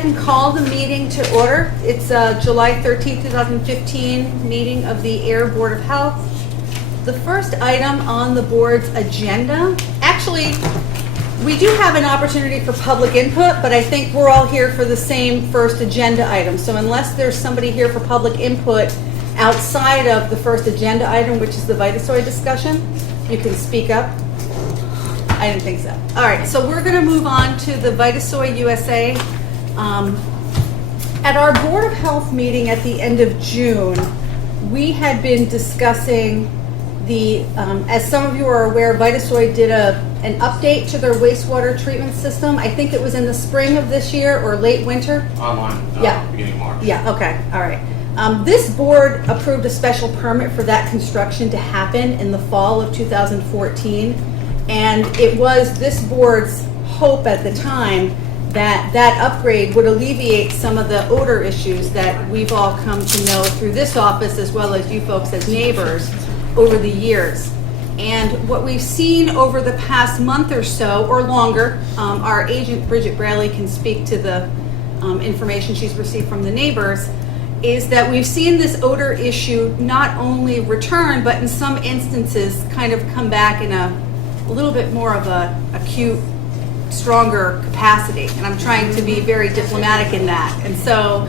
And call the meeting to order. It's July 13th, 2015 meeting of the Ayer Board of Health. The first item on the board's agenda, actually, we do have an opportunity for public input, but I think we're all here for the same first agenda item. So unless there's somebody here for public input outside of the first agenda item, which is the Vitasoy discussion, you can speak up. I didn't think so. All right, so we're going to move on to the Vitasoy USA. At our Board of Health meeting at the end of June, we had been discussing the, as some of you are aware, Vitasoy did an update to their wastewater treatment system. I think it was in the spring of this year or late winter. Online, beginning of March. Yeah, okay, all right. This board approved a special permit for that construction to happen in the fall of 2014. And it was this board's hope at the time that that upgrade would alleviate some of the odor issues that we've all come to know through this office as well as you folks as neighbors over the years. And what we've seen over the past month or so, or longer, our agent Bridget Braley can speak to the information she's received from the neighbors, is that we've seen this odor issue not only return, but in some instances kind of come back in a little bit more of a acute, stronger capacity, and I'm trying to be very diplomatic in that. And so,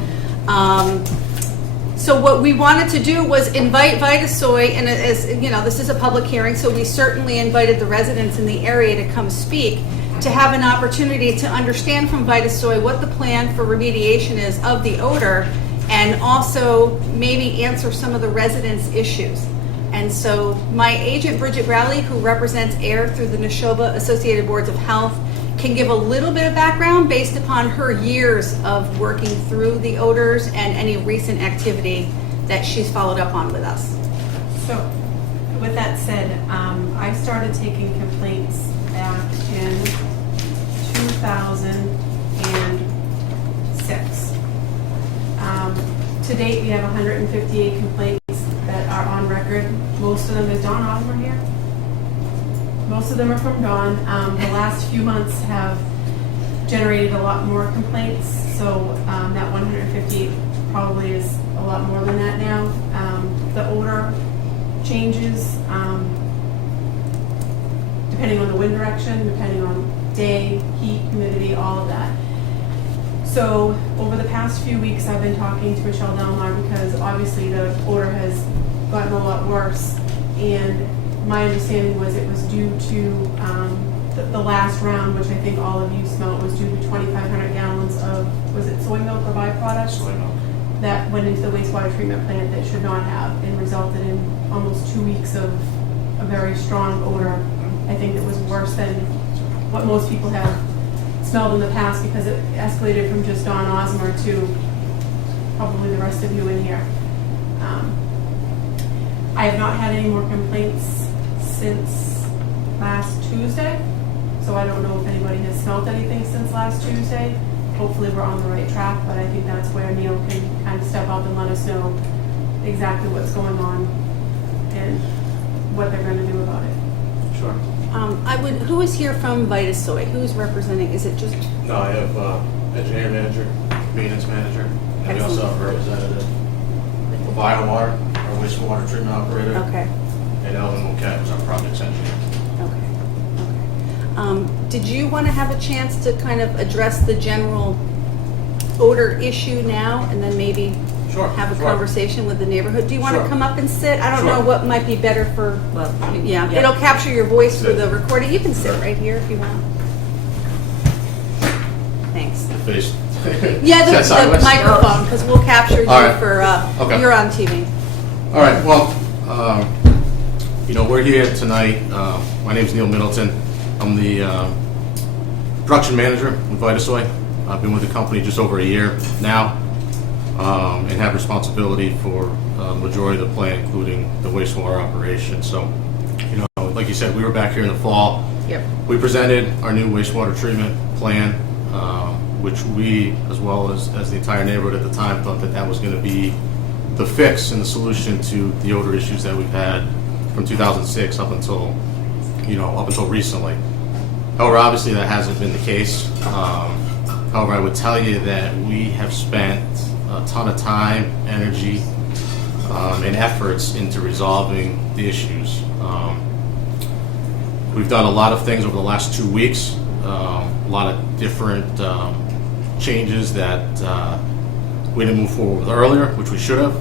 so what we wanted to do was invite Vitasoy, and as you know, this is a public hearing, so we certainly invited the residents in the area to come speak, to have an opportunity to understand from Vitasoy what the plan for remediation is of the odor, and also maybe answer some of the residents' issues. And so my agent, Bridget Braley, who represents Ayer through the Neshoba Associated Boards of Health, can give a little bit of background based upon her years of working through the odors and any recent activity that she's followed up on with us. So, with that said, I started taking complaints back in 2006. To date, we have 158 complaints that are on record. Most of them, is Dawn Osmer here? Most of them are from Dawn. The last few months have generated a lot more complaints, so that 158 probably is a lot more than that now. The odor changes depending on the wind direction, depending on day, heat, humidity, all of that. So over the past few weeks, I've been talking to Michelle Delmar because obviously the odor has gotten a lot worse, and my understanding was it was due to the last round, which I think all of you smelled, was due to 2,500 gallons of, was it soy milk or byproduct? Soy milk. That That went into the wastewater treatment plant that should not have, and resulted in almost 2 weeks of a very strong odor. I think it was worse than what most people have smelled in the past, because it escalated from just Dawn Osmer to probably the rest of you in here. I have not had any more complaints since last Tuesday, so I don't know if anybody has smelled anything since last Tuesday. Hopefully we're on the right track, but I think that's where Neil can kind of step up and let us know exactly what's going on and what they're going to do about it. Sure. Who is here from Vitasoy? Who's representing? Is it just? No, I have engineer manager, maintenance manager, and we also have a representative for BioWater, our wastewater treatment operator, Okay. and Ellen Mulcatt, who's our projects engineer. Okay. Did you want to have a chance to kind of address the general odor issue now, and then maybe have a conversation with the neighborhood? Do you want to come up and sit? I don't know what might be better for. Well, yeah, it'll capture your voice for the recording. You can sit right here if you want. Thanks. Face. Yeah, the microphone, because we'll capture you for you're on TV. All right. Well, we're here tonight. My name is Neil Middleton. I'm the production manager with Vitasoy. I've been with the company just over a year now, and have responsibility for the majority of the plant, including the wastewater operation. So, like you said, we were back here in the fall. Yep. We presented our new wastewater treatment plan, which we, as well as the entire neighborhood at the time, thought that was going to be the fix and the solution to the odor issues that we've had from 2006 up until recently. However, obviously that hasn't been the case. However, I would tell you that we have spent a ton of time, energy, and efforts into resolving the issues. We've done a lot of things over the last 2 weeks, a lot of different changes that we didn't move forward with earlier, which we should have,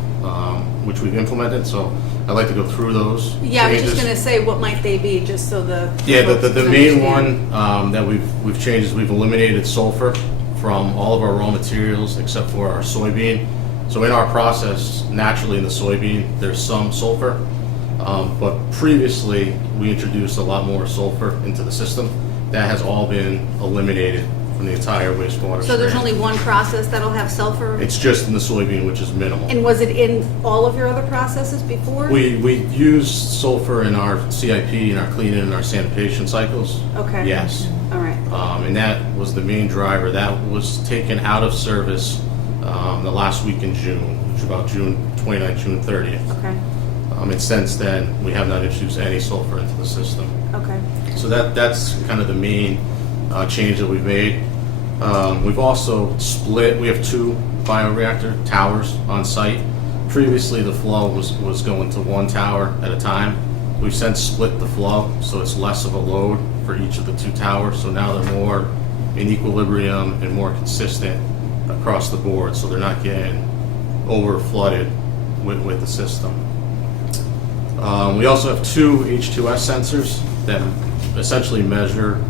which we've implemented. So I'd like to go through those Yeah, I was changes. just going to say, what might they be, just so the Yeah, folks the can main understand. one that we've changed is we've eliminated sulfur from all of our raw materials except for our soybean. So in our process, naturally in the soybean, there's some sulfur, but previously we introduced a lot more sulfur into the system. That has all been eliminated from the entire wastewater. So there's stream. only one process that'll have sulfur? It's just in the soybean, which is minimal. And was it in all of your other processes before? We used sulfur in our CIP, in our cleaning and our sanitation cycles. Okay. Yes. All right. And that was the main driver. That was taken out of service the last week in June, which was about June 29th, June 30th. Okay. And since then, we have not introduced any sulfur into the system. Okay. So that's kind of the main change that we've made. We've also split, we have 2 bioreactor towers on site. Previously, the flow was going to 1 tower at a time. We've since split the flow, so it's less of a load for each of the 2 towers. So now they're more in equilibrium and more consistent across the board, so they're not getting over flooded with the system. We also have 2 H2S sensors that essentially measure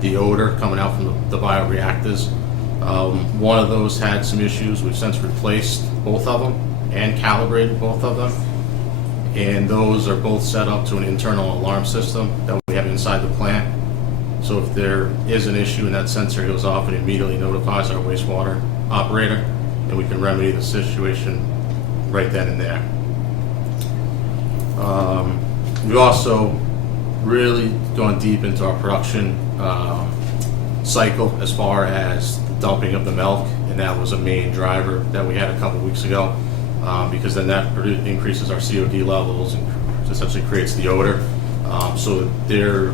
the odor coming out from the bioreactors. One of those had some issues. We've since replaced both of them and calibrated both of them. And those are both set up to an internal alarm system that we have inside the plant. So if there is an issue and that sensor goes off, it immediately notifies our wastewater operator, and we can remedy the situation right then and there. We also really gone deep into our production cycle as far as the dumping of the milk, and that was a main driver that we had a couple weeks ago, because then that increases our COD levels and essentially creates the odor. So there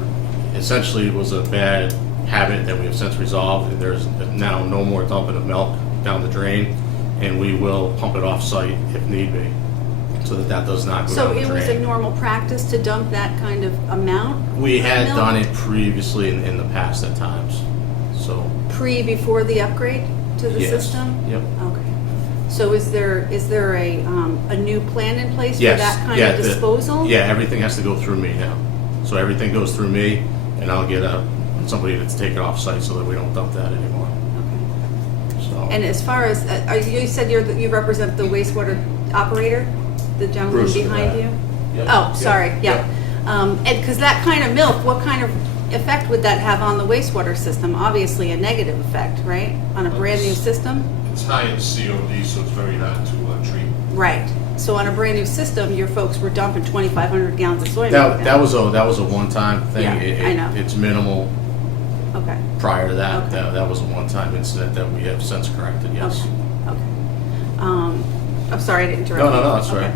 essentially was a bad habit that we have since resolved, and there's now no more dumping of milk down the drain, and we will pump it off site if need be, so that does not go So down the it drain. was a normal practice to dump that kind of amount? We had milk? done it previously in the past at times, so. Before the upgrade to the Yes. system? Yep. Okay. So is there a new plan in place for Yes. that kind Yeah, of disposal? Yeah, everything has to go through me now. So everything goes through me, and I'll get somebody to take it off site so that we don't dump that anymore. Okay. So. And as far as, you said you represent the wastewater operator, the gentleman Bruce, behind yeah. you? Yep. Oh, Yep. sorry, yeah. Yep. And because that kind of milk, what kind of effect would that have on the wastewater system? Obviously a negative effect, right? On a brand new system? It's high in COD, so it's very hard to treat. Right. So on a brand new system, your folks were dumping 2,500 gallons of soy milk. That was a one-time thing. Yeah, I know. It's minimal. Okay. Prior to that, Okay. that was a one-time incident that we have since corrected. Yes. Okay. I'm sorry I didn't interrupt. No, you. that's Okay.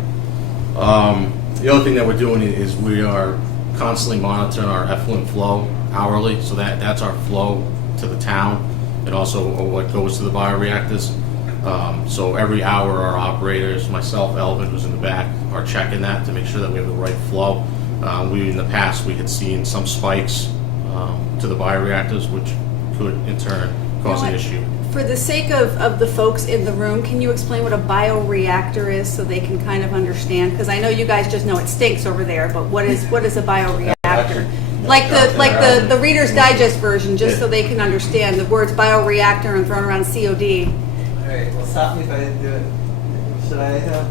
right. The other thing that we're doing is we are constantly monitoring our effluent flow hourly, so that's our flow to the town and also what goes to the bioreactors. So every hour our operators, myself, Elvin, who's in the back, are checking that to make sure that we have the right flow. In the past, we had seen some spikes to the bioreactors, which could in turn cause You know an what? issue. For the sake of the folks in the room, can you explain what a bioreactor is so they can kind of understand? Because I know you guys just know it stinks over there, but what is a bioreactor? Like the Reader's Digest version, just so they can understand. The words bioreactor and thrown around COD. All right, well, stop me if I didn't do it. Should I have?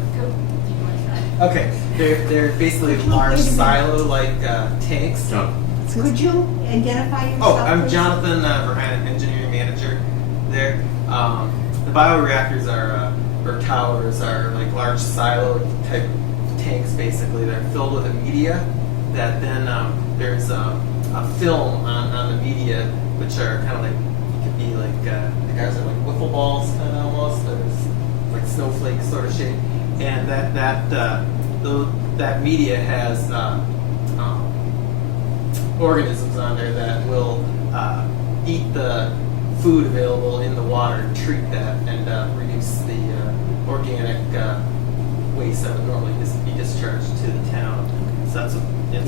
Okay, they're basically large silo-like tanks. John. Could you identify yourself? Oh, I'm please? Jonathan Verheyen, engineering manager there. The bioreactors or towers are like large silo type tanks basically. They're filled with a media that then there's a film on the media, which are kind of like, could be like, the guys are like wiffle balls kind of almost. There's like snowflake sort of shape. And that media has organisms on there that will eat the food available in the water to treat that and reduce the organic waste that would normally be discharged to the town. So it's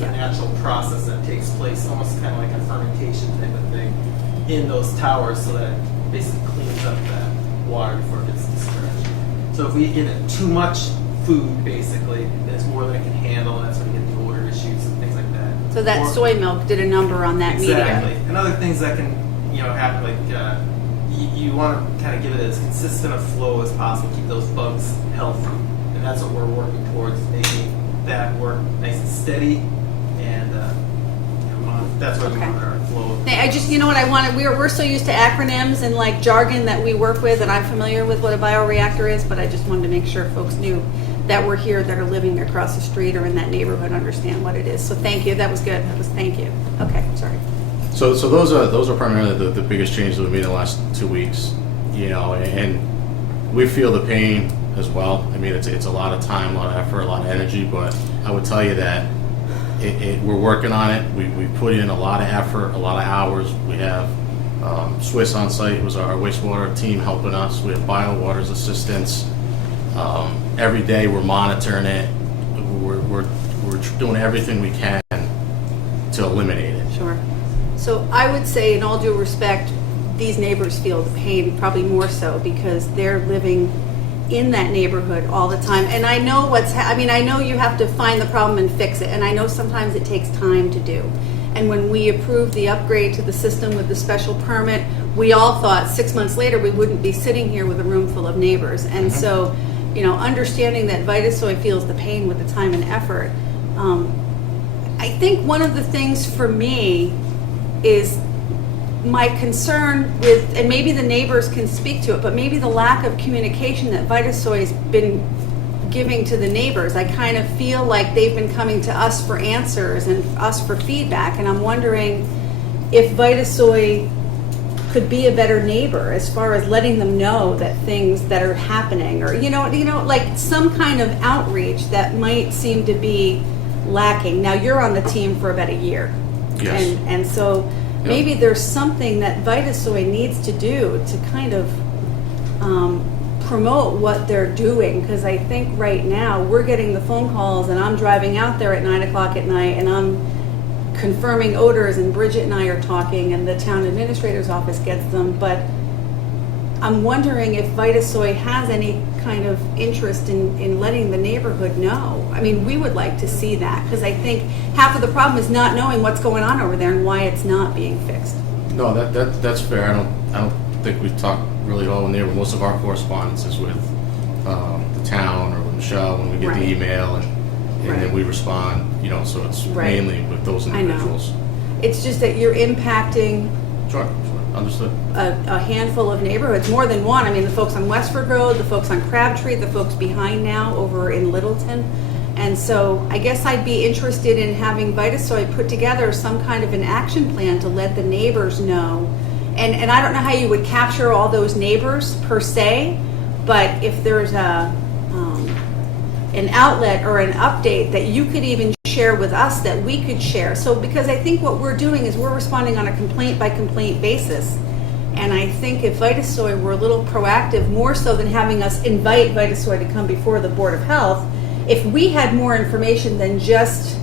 a natural process that takes place, almost kind of like a fermentation type of thing, in those towers, so that it basically cleans up that water before it gets discharged. So if we give it too much food, basically, then it's more than it can handle, and that's when you get the odor issues and things like that. So that Or- soy milk did a number on that Exactly. media. And other things that can, happen, like you want to kind of give it as consistent a flow as possible, keep those bugs healthy, and that's what we're working towards, making that work nice and steady, and that's why we Okay. monitor our flow. Hey, I just, you know what I wanted, we're so used to acronyms and like jargon that we work with, and I'm familiar with what a bioreactor is, but I just wanted to make sure folks knew that we're here, that are living across the street or in that neighborhood, understand what it is. So thank you, that was good, thank you. Okay, sorry. So those are primarily the biggest changes that we made in the last 2 weeks, and we feel the pain as well. I mean, it's a lot of time, a lot of effort, a lot of energy, but I would tell you that we're working on it. We put in a lot of effort, a lot of hours. We have Swiss on site, who's our wastewater team, helping us. We have BioWater's assistants. Every day we're monitoring it. We're doing everything we can to eliminate it. Sure. So I would say, in all due respect, these neighbors feel the pain probably more so because they're living in that neighborhood all the time. And I know I know you have to find the problem and fix it. And I know sometimes it takes time to do. And when we approved the upgrade to the system with the special permit, we all thought 6 months later we wouldn't be sitting here with a room full of neighbors. And so, understanding that Vitasoy feels the pain with the time and effort, I think one of the things for me is my concern with, and maybe the neighbors can speak to it, but maybe the lack of communication that Vitasoy's been giving to the neighbors. I kind of feel like they've been coming to us for answers and us for feedback, and I'm wondering if Vitasoy could be a better neighbor as far as letting them know that things that are happening, or like some kind of outreach that might seem to be lacking. Now you're on the team for about a year. Yes. And so maybe there's something that Vitasoy needs to do to kind of promote what they're doing, because I think right now we're getting the phone calls and I'm driving out there at 9 o'clock at night and I'm confirming odors, and Bridget and I are talking and the town administrator's office gets them, but I'm wondering if Vitasoy has any kind of interest in letting the neighborhood know. I mean, we would like to see that, because I think half of the problem is not knowing what's going on over there and why it's not being fixed. No, that's fair. I don't think we talk really all in there, but most of our correspondence is with the town or with Michelle when we get Right. the email, and Right. then we respond. So it's Right. mainly with those I know. individuals. It's just that you're impacting Sure, understood. a handful of neighborhoods, more than one. I mean, the folks on Westford Road, the folks on Crabtree, the folks behind now over in Littleton. And so I guess I'd be interested in having Vitasoy put together some kind of an action plan to let the neighbors know. And I don't know how you would capture all those neighbors per se, but if there's an outlet or an update that you could even share with us that we could share. So, because I think what we're doing is we're responding on a complaint by complaint basis. And I think if Vitasoy were a little proactive, more so than having us invite Vitasoy to come before the Board of Health, if we had more information than just,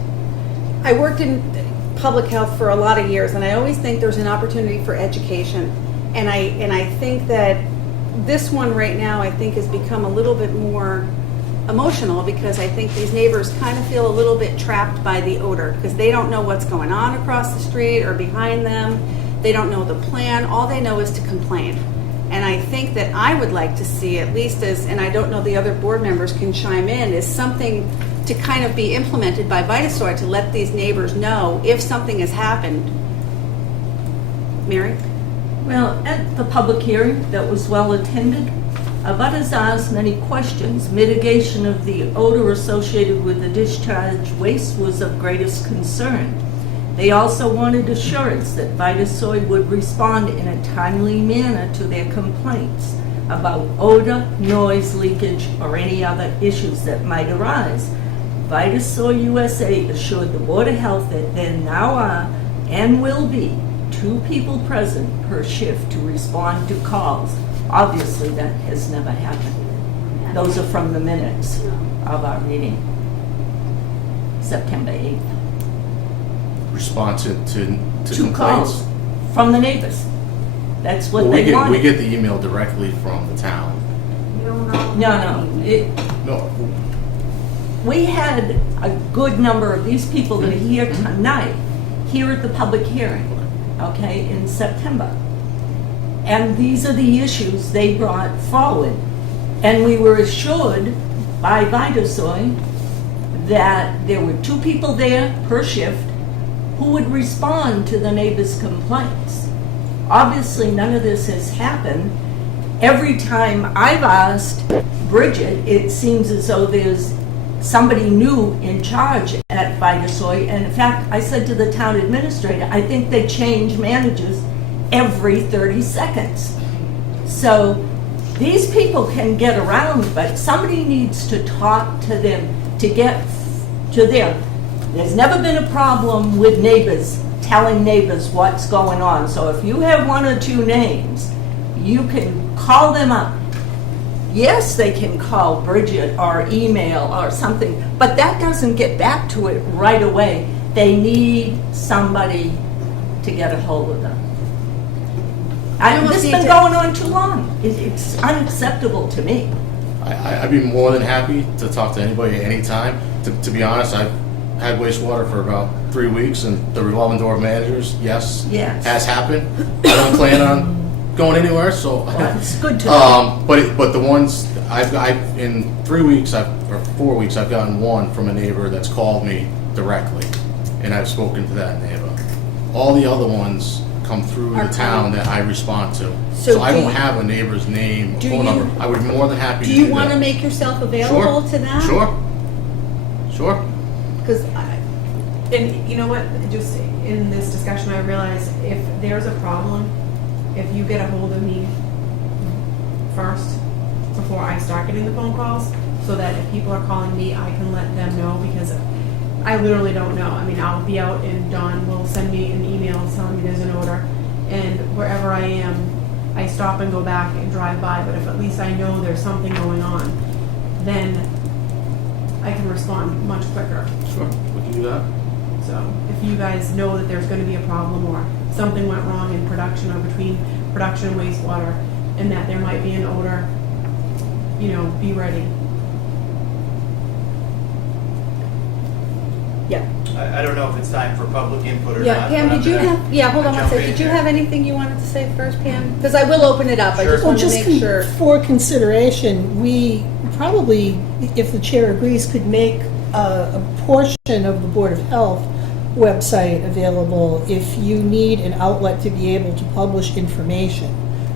I worked in public health for a lot of years, and I always think there's an opportunity for education. And I think that this one right now, I think, has become a little bit more emotional, because I think these neighbors kind of feel a little bit trapped by the odor, because they don't know what's going on across the street or behind them. They don't know the plan. All they know is to complain. And I think that I would like to see, at least as, and I don't know, the other board members can chime in, is something to kind of be implemented by Vitasoy to let these neighbors know if something has happened. Mary? Well, at the public hearing that was well attended, abutters asked many questions. Mitigation of the odor associated with the discharge waste was of greatest concern. They also wanted assurance that Vitasoy would respond in a timely manner to their complaints about odor, noise, leakage, or any other issues that might arise. Vitasoy USA assured the Board of Health that there now are and will be 2 people present per shift to respond to calls. Obviously, that has never happened. Those are from the minutes of our meeting, September 8th. Respond to 2 complaints. calls from the neighbors. That's what Well, they we wanted. get the email directly from the town. No, No, we had a good number of these people that are here tonight, here at the public hearing, okay, in September. And these are the issues they brought forward. And we were assured by Vitasoy that there were 2 people there per shift who would respond to the neighbors' complaints. Obviously, none of this has happened. Every time I've asked Bridget, it seems as though there's somebody new in charge at Vitasoy. And in fact, I said to the town administrator, I think they change managers every 30 seconds. So these people can get around, but somebody needs to talk to them to get to them. There's never been a problem with neighbors telling neighbors what's going on. So if you have 1 or 2 names, you can call them up. Yes, they can call Bridget or email or something, but that doesn't get back to it right away. They need somebody to get a hold of them. This has been going on too long. It's unacceptable to me. I'd be more than happy to talk to anybody at any time. To be honest, I've had wastewater for about 3 weeks, and the revolving door of managers, yes, has happened. I don't plan on going anywhere, so. Well, it's good to know. But the ones I've in 3 weeks or 4 weeks, I've gotten one from a neighbor that's called me directly, and I've spoken to that neighbor. All the other ones come through the town that I respond to. So I don't have a neighbor's name or phone number. I would be more than happy to do that. Do you want to make yourself available to that? Sure. Because And you know what, just in this discussion, I realized if there's a problem, if you get a hold of me first, before I start getting the phone calls, so that if people are calling me, I can let them know, because I literally don't know. I mean, I'll be out and Dawn will send me an email telling me there's an odor, and wherever I am, I stop and go back and drive by, but if at least I know there's something going on, then I can respond much quicker. Sure, we can do that. So if you guys know that there's gonna be a problem or something went wrong in production or between production and wastewater, and that there might be an odor, be ready. yeah, I don't know if it's time for public input or yeah. not. Pam, but did you I'm gonna- have? Yeah, hold on one jump second. in Did you here. have anything you wanted to say first, Pam? Because I will open it up. I Sure. just Well, want to just make sure. for consideration, we probably, if the chair agrees, could make a portion of the Board of Health website available if you need an outlet to be able to publish information,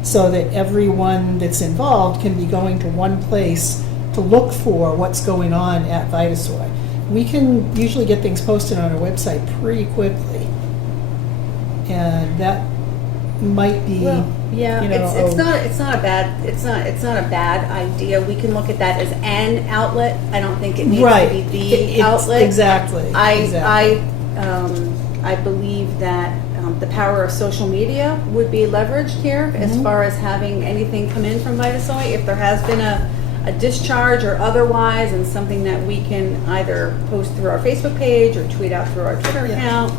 so that everyone that's involved can be going to one place to look for what's going on at Vitasoy. We can usually get things posted on our website pretty quickly, and that might be, Well, yeah, you know, it's not a bad idea. We can look at that as an outlet. I don't think it needs right. to be the It's- outlet. Exactly. exactly. I believe that the power of social media would be leveraged here as far as having anything come in from Vitasoy. If there has been a discharge or otherwise, and something that we can either post through our Facebook page or tweet out through our Twitter account,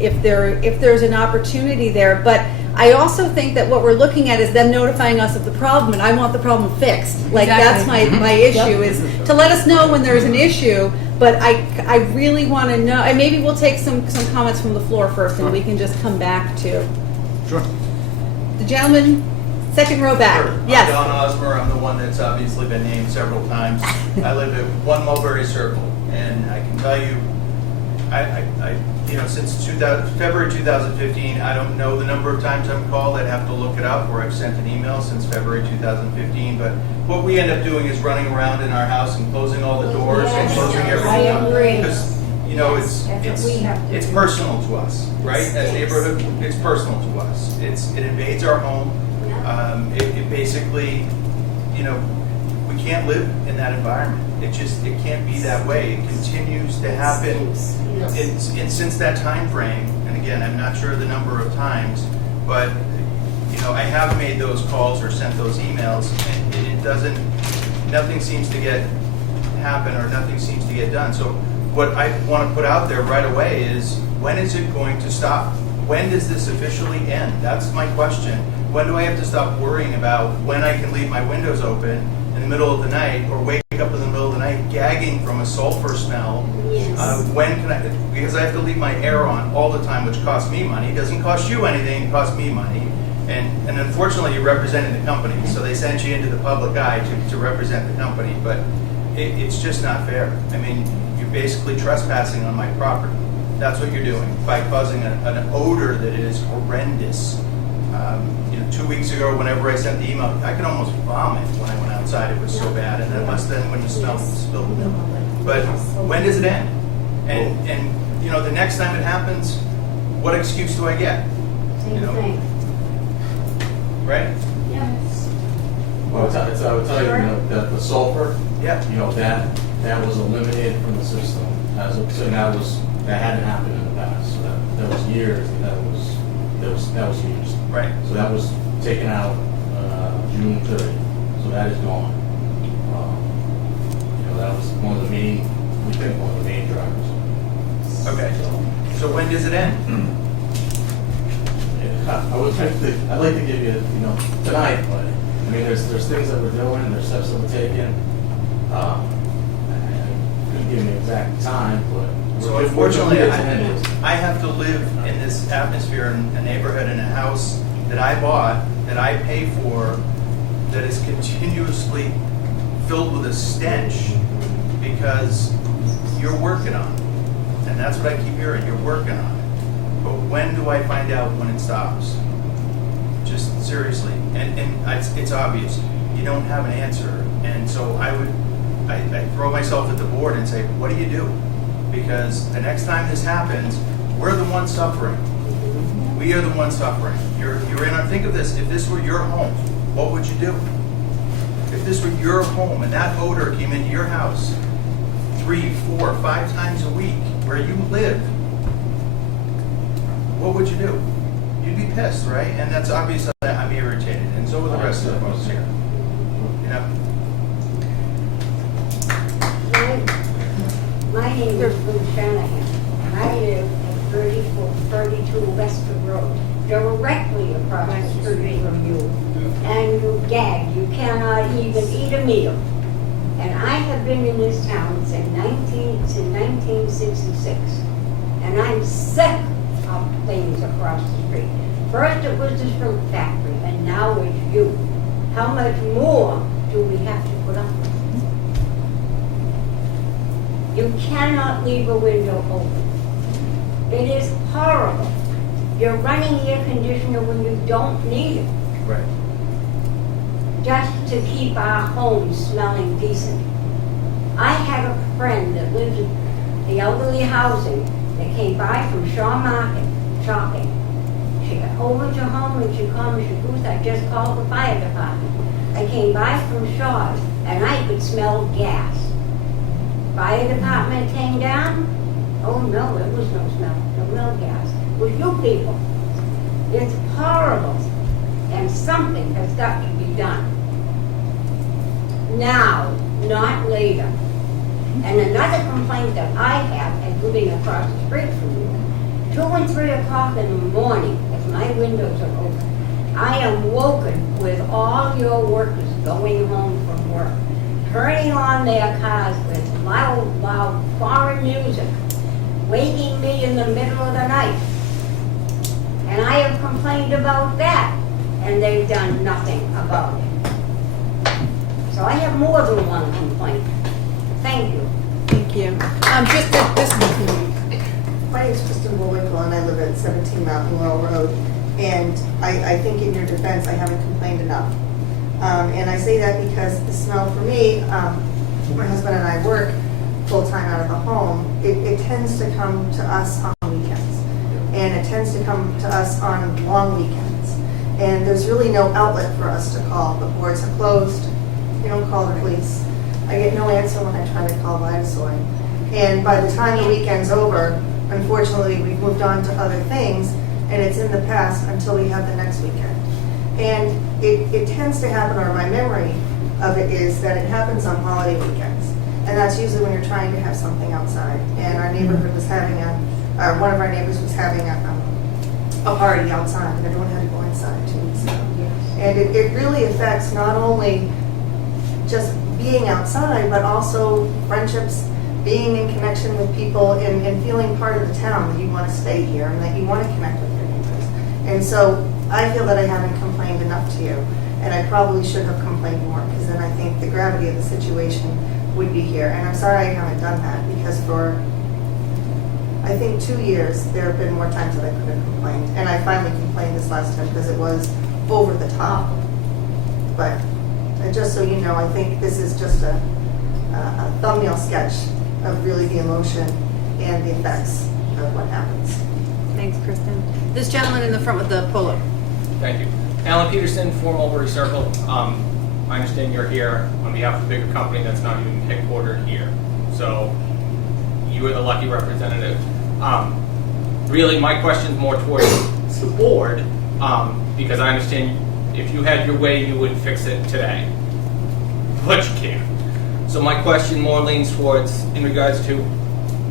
if there's an opportunity there. But I also think that what we're looking at is them notifying us of the problem, and I want the problem fixed. Like, that's my issue, is to let us know when there's an issue. But I really want to know, and maybe we'll take some comments from the floor first, and we can just come back to Sure. the gentleman, second row back. Sure. Yes. I'm Don Osmer. I'm the one that's obviously been named several times. I live at 1 Mulberry Circle, and I can tell you, since February 2015, I don't know the number of times I'm called. I'd have to look it up, or I've sent an email since February 2015. But what we end up doing is running around in our house and closing all the doors and closing everything up. Because, it's personal to us, right? As neighborhood, it's personal to us. It invades our home. It basically, we can't live in that environment. It can't be that way. It continues to happen. And since that time frame, and again, I'm not sure the number of times, but, you know, I have made those calls or sent those emails, and it doesn't, nothing seems to happen, or nothing seems to get done. So what I want to put out there right away is, when is it going to stop? When does this officially end? That's my question. When do I have to stop worrying about when I can leave my windows open in the middle of the night, or wake up in the middle of the night gagging from a sulfur smell? Yes. When can I, because I have to leave my air on all the time, which costs me money. It doesn't cost you anything, it costs me money. And unfortunately, you're representing the company, so they sent you into the public eye to represent the company, but it's just not fair. I mean, you're basically trespassing on my property. That's what you're doing, by causing an odor that is horrendous. You know, 2 weeks ago, whenever I sent the email, I could almost vomit when I went outside. It was so bad, and then when the smell spilled the milk. But when does it end? And you know, the next time it happens, what excuse do I get? Same You know? thing. Right? Yes. Well, I would tell you, that the sulfur, Yeah. you know, that was eliminated from the system. So that hadn't happened in the past. So that was years that was used. Right. So that was taken out June 30th. So that is gone. You know, that was one of the main drivers. Okay. So when does it end? Yeah, I'd like to give you, tonight, but I mean, there's things that we're doing, there's steps that we're taking. I couldn't give you an exact time, but So we're unfortunately, getting it. I have to live in this atmosphere, in a neighborhood, in a house that I bought, that I pay for, that is continuously filled with a stench because you're working on it. And that's what I keep hearing, you're working on it. But when do I find out when it stops? Just seriously. And it's obvious. You don't have an answer. And so I throw myself at the board and say, what do you do? Because the next time this happens, we're the ones suffering. We are the ones suffering. You're in. Think of this. If this were your home, what would you do? If this were your home and that odor came into your house 3, 4, 5 times a week where you live, what would you do? You'd be pissed, right? And that's obvious. I'm irritated, and so are the rest of the folks here. You know. My name is Lou Shanahan, and I live at 32 Westford Road, directly across the street from you. And you gag, you cannot even eat a meal. And I have been in this town since 1966, and I'm sick of things across the street. First it was the shrimp factory, and now it's you. How much more do we have to put up with? You cannot leave a window open. It is horrible. You're running air conditioner when you don't need it, Right. just to keep our homes smelling decent. I had a friend that lived in the elderly housing that came by from Shaw Market shopping. She got over to home and she called me, she goes, I just called the fire department. I came by from Shaw's and I could smell gas. Fire department came down. Oh no, there was no smell, no gas. It was you people. It's horrible. And something has got to be done. Now, not later. And another complaint that I have, as living across the street from you, 2 and 3 o'clock in the morning, if my windows are open, I am woken with all your workers going home from work, turning on their cars with loud foreign music, waking me in the middle of the night. And I have complained about that, and they've done nothing about it. So I have more than one complaint. Thank you. Thank you. Just at this, My name is Kristen Bullwinkle, and I live at 17 Mountain Laurel Road. And I think in your defense, I haven't complained enough. And I say that because the smell for me, my husband and I work full-time out of the home, it tends to come to us on weekends. And it tends to come to us on long weekends. And there's really no outlet for us to call. The boards are closed. You don't call the police. I get no answer when I try to call Vitasoy. And by the time the weekend's over, unfortunately, we've moved on to other things, and it's in the past until we have the next weekend. And it tends to happen, or my memory of it is that it happens on holiday weekends. And that's usually when you're trying to have something outside. And our neighborhood was having one of our neighbors was having a party outside, and everyone had to go inside 2 weeks ago. And it really affects not only just being outside, but also friendships, being in connection with people, and feeling part of the town, that you want to stay here and that you want to connect with your neighbors. And so I feel that I haven't complained enough to you, and I probably should have complained more, because then I think the gravity of the situation would be here. And I'm sorry I haven't done that, because for, I think, 2 years, there have been more times that I could have complained. And I finally complained this last time because it was over the top. But just so you know, I think this is just a thumbnail sketch of really the emotion and the effects of what happens. Thanks, Kristen. This gentleman in the front with the polo. Thank you. Alan Peterson, 4 Mulberry Circle. I understand you're here on behalf of a bigger company that's not even headquartered here. So you are the lucky representative. Really, my question is more towards the board, because I understand if you had your way, you would fix it today, but you can't. So my question more leans towards, in regards to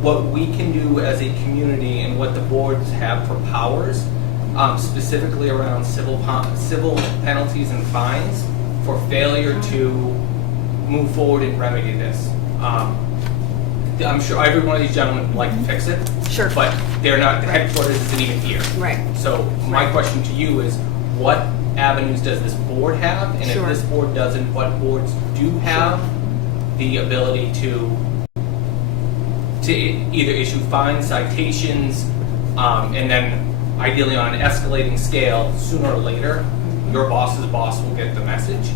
what we can do as a community and what the boards have for powers, specifically around civil penalties and fines for failure to move forward and remedy this. I'm sure every one of these gentlemen would like to fix it. Sure. But they're not, the headquarters isn't even here. Right. So my question to you is, what avenues does this board have? And Sure. if this board doesn't, what boards do have the ability to either issue fines, citations, and then ideally on an escalating scale, sooner or later, your boss's boss will get the message.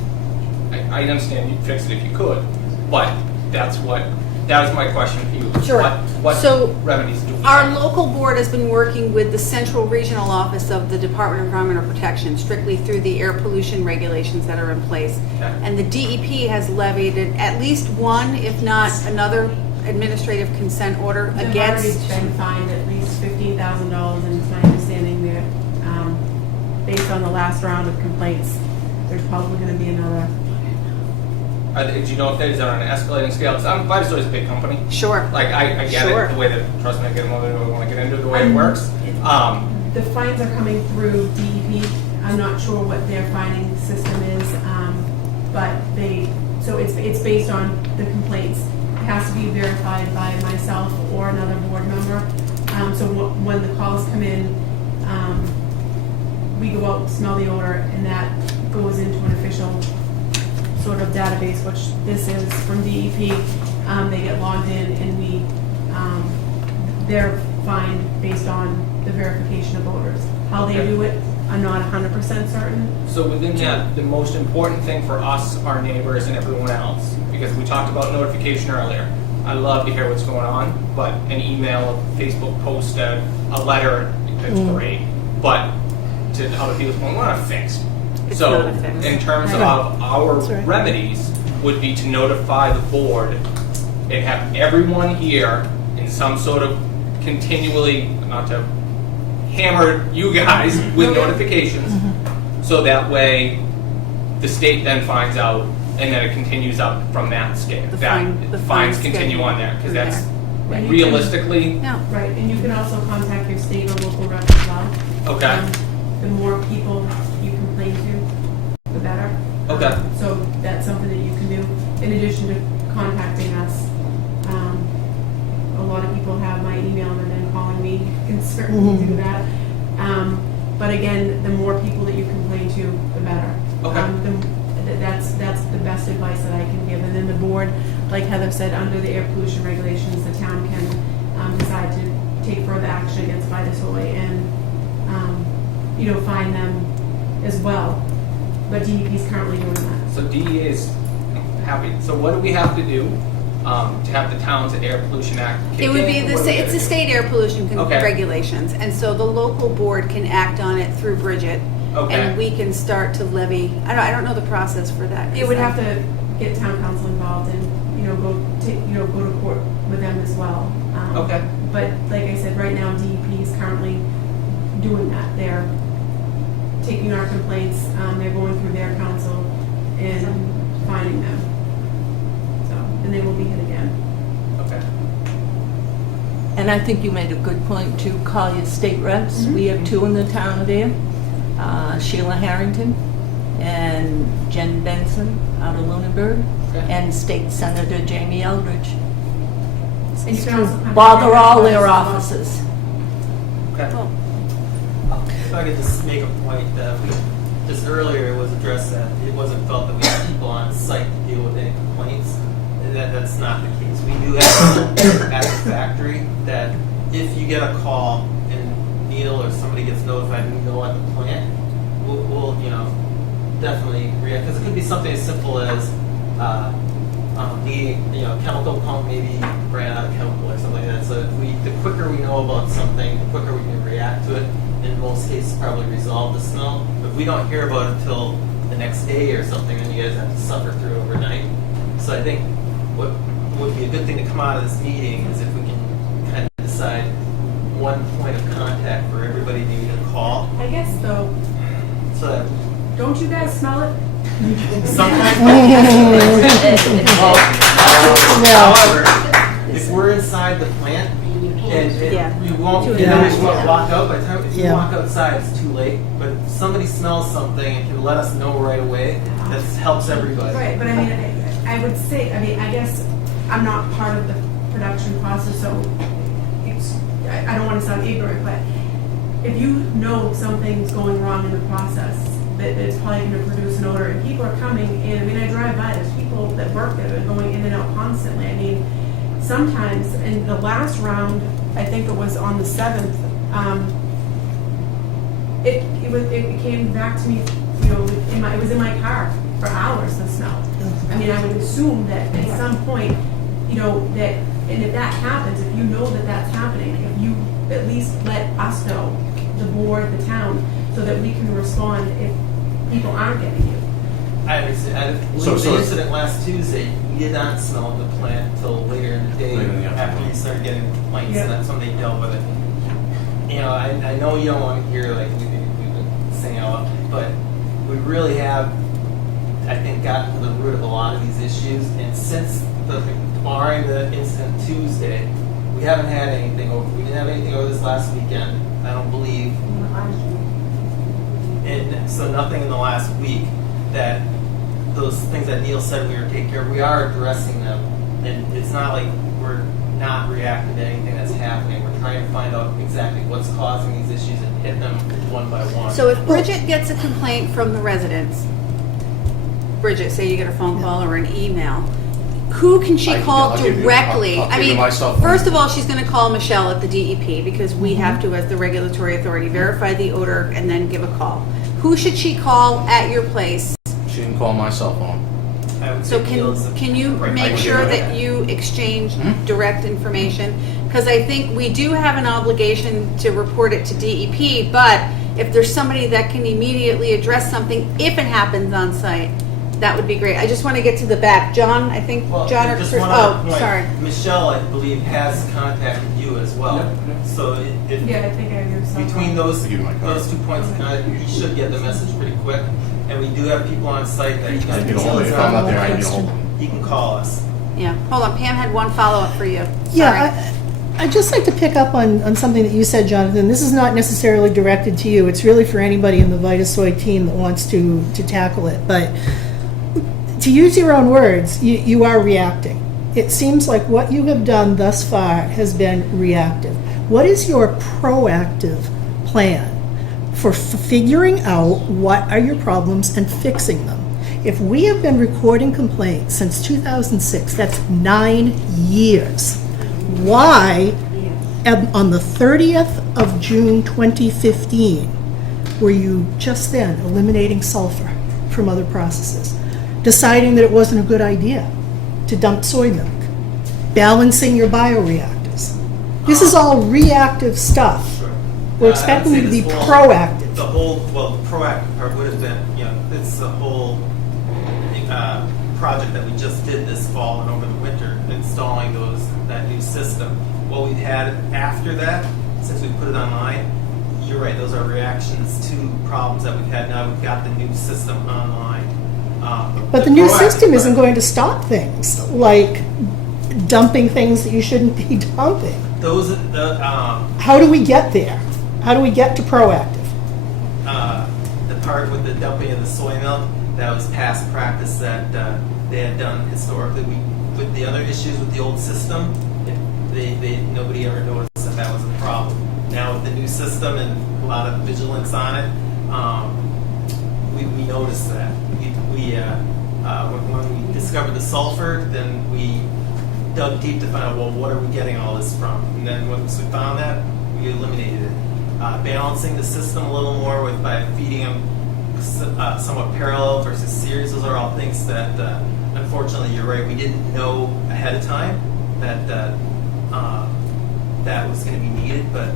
I understand you'd fix it if you could, but that was my question for you. Sure. What So, remedies do we Our have? local board has been working with the Central Regional Office of the Department of Environmental Protection, strictly through the air pollution regulations that are in place. Okay. And the DEP has levied at least one, if not another, administrative consent order They've against. already been fined at least $15,000, and it's my understanding that, based on the last round of complaints, there's probably gonna be another. Do you know if that is on an escalating scale? Because Vitasoy is a big company. Sure. Like, I get Sure. it, the way that, trust me, I get it more than I want to get into the way it works. The fines are coming through DEP. I'm not sure what their fining system is, but so it's based on the complaints. It has to be verified by myself or another board member. So when the calls come in, we go out, smell the odor, and that goes into an official sort of database, which this is from DEP. They get logged in, and they're fined based on the verification of odors. How they Okay. do it, I'm not 100% certain. So within that, the most important thing for us, our neighbors, and everyone else, because we talked about notification earlier. I love to hear what's going on, but an email, a Facebook post, a letter, that's great. But to other people's point, we're not fixed. It's So not a fix. in terms of our That's right. remedies, would be to notify the board and have everyone here in some sort of continually, not to hammer you guys with notifications, so that way the state then finds out, and then it continues up from that scale. The That fine fines continue schedule on there, because through that's there. And you realistically, No. Right, and you can also contact your state or local rep as well. okay, The more people you complain to, the better. Okay. So that's something that you can do, in addition to contacting us. A lot of people have my email and then calling me. You can certainly do that. But again, the more people that you complain to, the better. Okay. That's the best advice that I can give. And then the board, like Heather said, under the air pollution regulations, the town can decide to take further action against Vitasoy and, fine them as well. But DEP is currently doing that. so DEA is happy. So what do we have to do to have the town's Air Pollution Act kick It would in? be What do we it's gotta the do? state air pollution Okay. regulations, and so the local board can act on it through Bridget. Okay. and we can start to levy, I don't know the process for that. It would have to get town council involved and, go to court with them as well. Okay. But like I said, right now DEP is currently doing that. They're taking our complaints, they're going through their council and finding them. So, and they will be hit again. Okay. And I think you made a good point to call your state reps. We have two in the town of Ayer, Sheila Harrington and Jen Benson out of Lunenburg, Okay. and State Senator Jamie Eldridge. And you can also contact Bother all their their office offices. Okay. Cool. If I could just make a point that just earlier it was addressed that it wasn't felt that we had people on site to deal with any complaints. And that's not the case. We do have people at the factory that if you get a call and Neil or somebody gets notified and we know at the plant, we'll definitely react. Because it could be something as simple as needing, chemical pump maybe ran out of chemical or something like that. So the quicker we know about something, the quicker we can react to it. In most cases, probably resolve the smell. If we don't hear about it until the next day or something, then you guys have to suffer through it overnight. So I think what would be a good thing to come out of this meeting is if we can kind of decide one point of contact for everybody to call. I guess though, So that don't you guys smell it? sometimes, however, if we're inside the plant and Yeah. you won't, you Yeah. always want to walk out. By the time if you Yeah. walk outside, it's too late. But if somebody smells something and can let us know right away, that helps everybody. Right, but I mean, I would say, I guess I'm not part of the production process, so I don't want to sound ignorant, but if you know something's going wrong in the process, that it's probably going to produce an odor, and people are coming in, I mean, I drive by, there's people that work there, they're going in and out constantly. I mean, sometimes, in the last round, I think it was on the 7th, it came back to me, it was in my car for hours, the smell. I mean, I would assume that at some point, and if that happens, if you know that that's happening, if you at least let us know, the board, the town, so that we can respond if people aren't getting you. I understand. I believe So- the incident last Tuesday, we did not smell the plant until later in the day Later in the after afternoon. we started getting complaints, Yeah. and that's when they dealt with it. I know you don't want to hear like we've been saying a lot, but we really have, I think, gotten to the root of a lot of these issues. And since barring the incident Tuesday, we haven't had anything over. We didn't have anything over this last weekend, I don't believe. And so nothing in the last week that those things that Neil said we were taking care of, we are addressing them. And it's not like we're not reacting to anything that's happening. We're trying to find out exactly what's causing these issues and hit them one by one. So if Bridget gets a complaint from the residents, Bridget, say you get a phone call or an email, who can she call I'll give you- directly? I'll I give you mean, my cell phone. first of all, she's going to call Michelle at the DEP because we have to, as the regulatory authority, verify the odor and then give a call. Who should she call at your place? She can call my cell phone. I would So say Neil's- can you Right, I make can sure do that you exchange Hmm? direct information? Because I think we do have an obligation to report it to DEP, but if there's somebody that can immediately address something, if it happens on site, that would be great. I just want to get to the back. John, I think, Well, John or just Chris, one other oh, point. sorry. Michelle, I believe, has contacted you as well. So if Yeah, I think I have your cell phone. between those I'll give you my card. 2 points of contact, you should get the message pretty quick. And we do have people on site that you I can get a hold of- If I'm not there, I get a hold of them. You can call us. Yeah, hold on, Pam had one follow-up for you. Sorry. Yeah, I'd just like to pick up on something that you said, Jonathan. This is not necessarily directed to you. It's really for anybody in the Vitasoy team that wants to tackle it. But to use your own words, you are reacting. It seems like what you have done thus far has been reactive. What is your proactive plan for figuring out what are your problems and fixing them? If we have been recording complaints since 2006, that's 9 years. Why, on the 30th of June 2015, were you just then eliminating sulfur from other processes, deciding that it wasn't a good idea to dump soy milk, balancing your bioreactors? This is all reactive stuff. We're expecting you to be proactive. the whole, well, the proactive part would have been, it's a whole project that we just did this fall and over the winter, installing that new system. What we've had after that, since we put it online, you're right, those are reactions to problems that we've had. Now we've got the new system online. But the new proactive system isn't part- going to stop things, like dumping things that you shouldn't be dumping. Those, How do we get there? How do we get to proactive? the part with the dumping of the soy milk, that was past practice that they had done historically. With the other issues with the old system, nobody ever noticed that was a problem. Now with the new system and a lot of vigilance on it, we noticed that. When we discovered the sulfur, then we dug deep to find out, well, what are we getting all this from? And then once we found that, we eliminated it. Balancing the system a little more by feeding them somewhat parallel versus series. Those are all things that, unfortunately, you're right, we didn't know ahead of time that that was going to be needed. But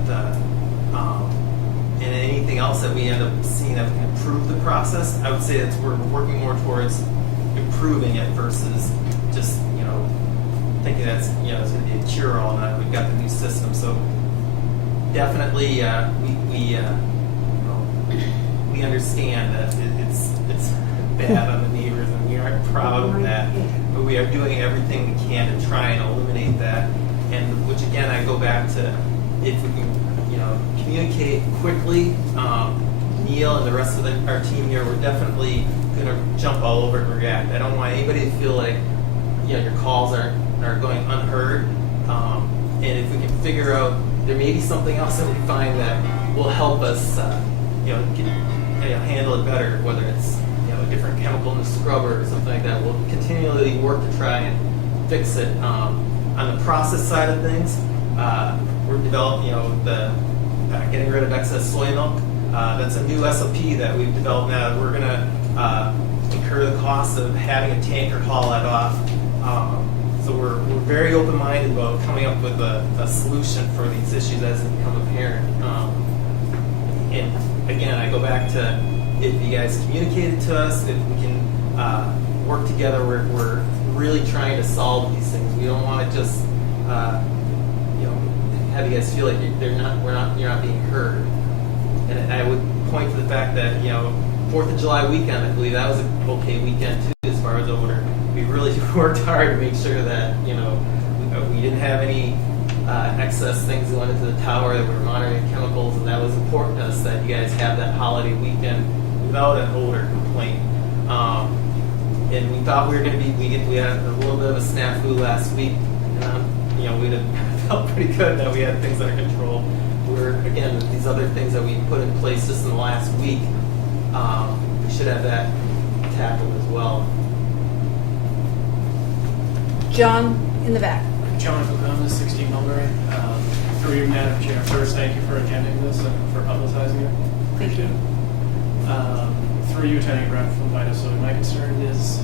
and anything else that we end up seeing that we can improve the process, I would say that we're working more towards improving it versus just thinking that's it's going to be a cure-all. Now we've got the new system, so definitely we understand that it's bad on the neighbors, and we aren't proud of that. But we are doing everything we can to try and eliminate that. And which again, I go back to if we can communicate quickly. Neil and the rest of our team here, we're definitely going to jump all over and react. I don't want anybody to feel like your calls are going unheard. And if we can figure out, there may be something else that we find that will help us, handle it better. Whether it's a different chemical in the scrubber or something like that, we'll continually work to try and fix it. On the process side of things, we're developing, getting rid of excess soy milk. That's a new SOP that we've developed now. We're going to incur the cost of having a tanker haul it off. So we're very open-minded about coming up with a solution for these issues as they become apparent. And again, I go back to if you guys communicated to us, if we can work together, we're really trying to solve these things. We don't want to just have you guys feel like you're not being heard. And I would point to the fact that 4th of July weekend, I believe that was an okay weekend too as far as odor. We really worked hard to make sure that we didn't have any excess things going into the tower, that we were monitoring chemicals, and that was important to us that you guys have that holiday weekend without an odor complaint. And we thought we were going to be, we had a little bit of a snafu last week, and we'd have felt pretty good that we had things under control. Again, these other things that we put in place just in the last week, we should have that tackled as well. John, in the back. John O'Connor, 16 Mulberry. Through you, Madam Chair, first, thank you for attending this and for publicizing it. Thank you. Through you, Attorney Brett from Vitasoy, my concern is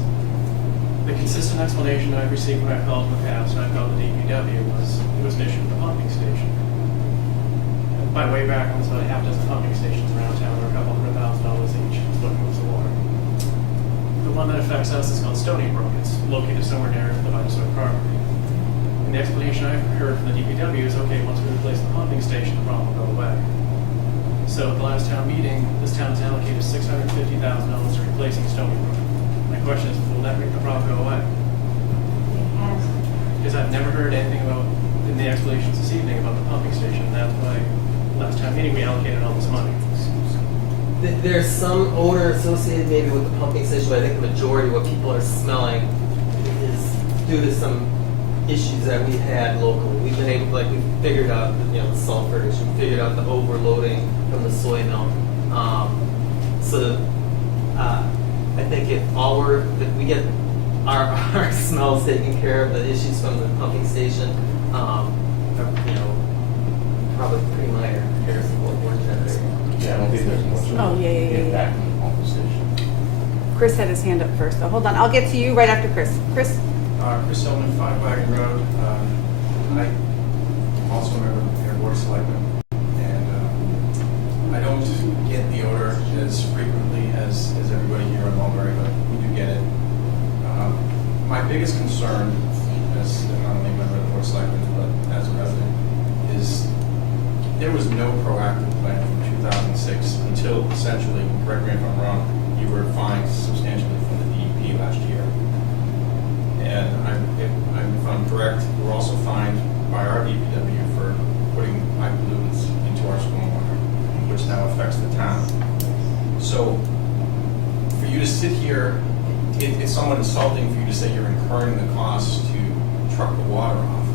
the consistent explanation I've received when I've called in the past, and I've called the DPW, was it was an issue with the pumping station. And by way back, there's about a half dozen pumping stations around town, or a couple $100,000 each. It's what moves the water. The one that affects us is called Stony Brook. It's located somewhere near the Vitasoy property. And the explanation I've heard from the DPW is, okay, once we replace the pumping station, the problem will go away. So at the last town meeting, this town has allocated $650,000 to replacing Stony Brook. My question is, will that make the problem go away? Because I've never heard anything about, in the explanations this evening, about the pumping station. That's why last town meeting we allocated all this money. There's some odor associated maybe with the pumping station, but I think the majority of what people are smelling is due to some issues that we've had locally. We've been able, we figured out, the sulfur issue, we figured out the overloading from the soy milk. I think if we get our smells taken care of, the issues from the pumping station, are, probably pretty minor in comparison to what we're generating. Yeah, I don't think there's much Oh, yeah. impact on the pump station. Chris had his hand up first, so hold on. I'll get to you right after Chris. Chris? Chris Hillman, 5 Wagon Road. I'm also a member of the Board of Selectmen. And I I don't get the odor as frequently as everybody here in Mulberry, but we do get it. My biggest concern, as not only a member of the Board of Selectmen, but as a resident, is there was no proactive plan from 2006 until essentially, correct me if I'm wrong, you were fined substantially from the DEP last year. And if I'm correct, we're also fined by our DPW for putting high pollutants into our stormwater, which now affects the town. So for you to sit here, it's somewhat insulting for you to say you're incurring the cost to truck the water off,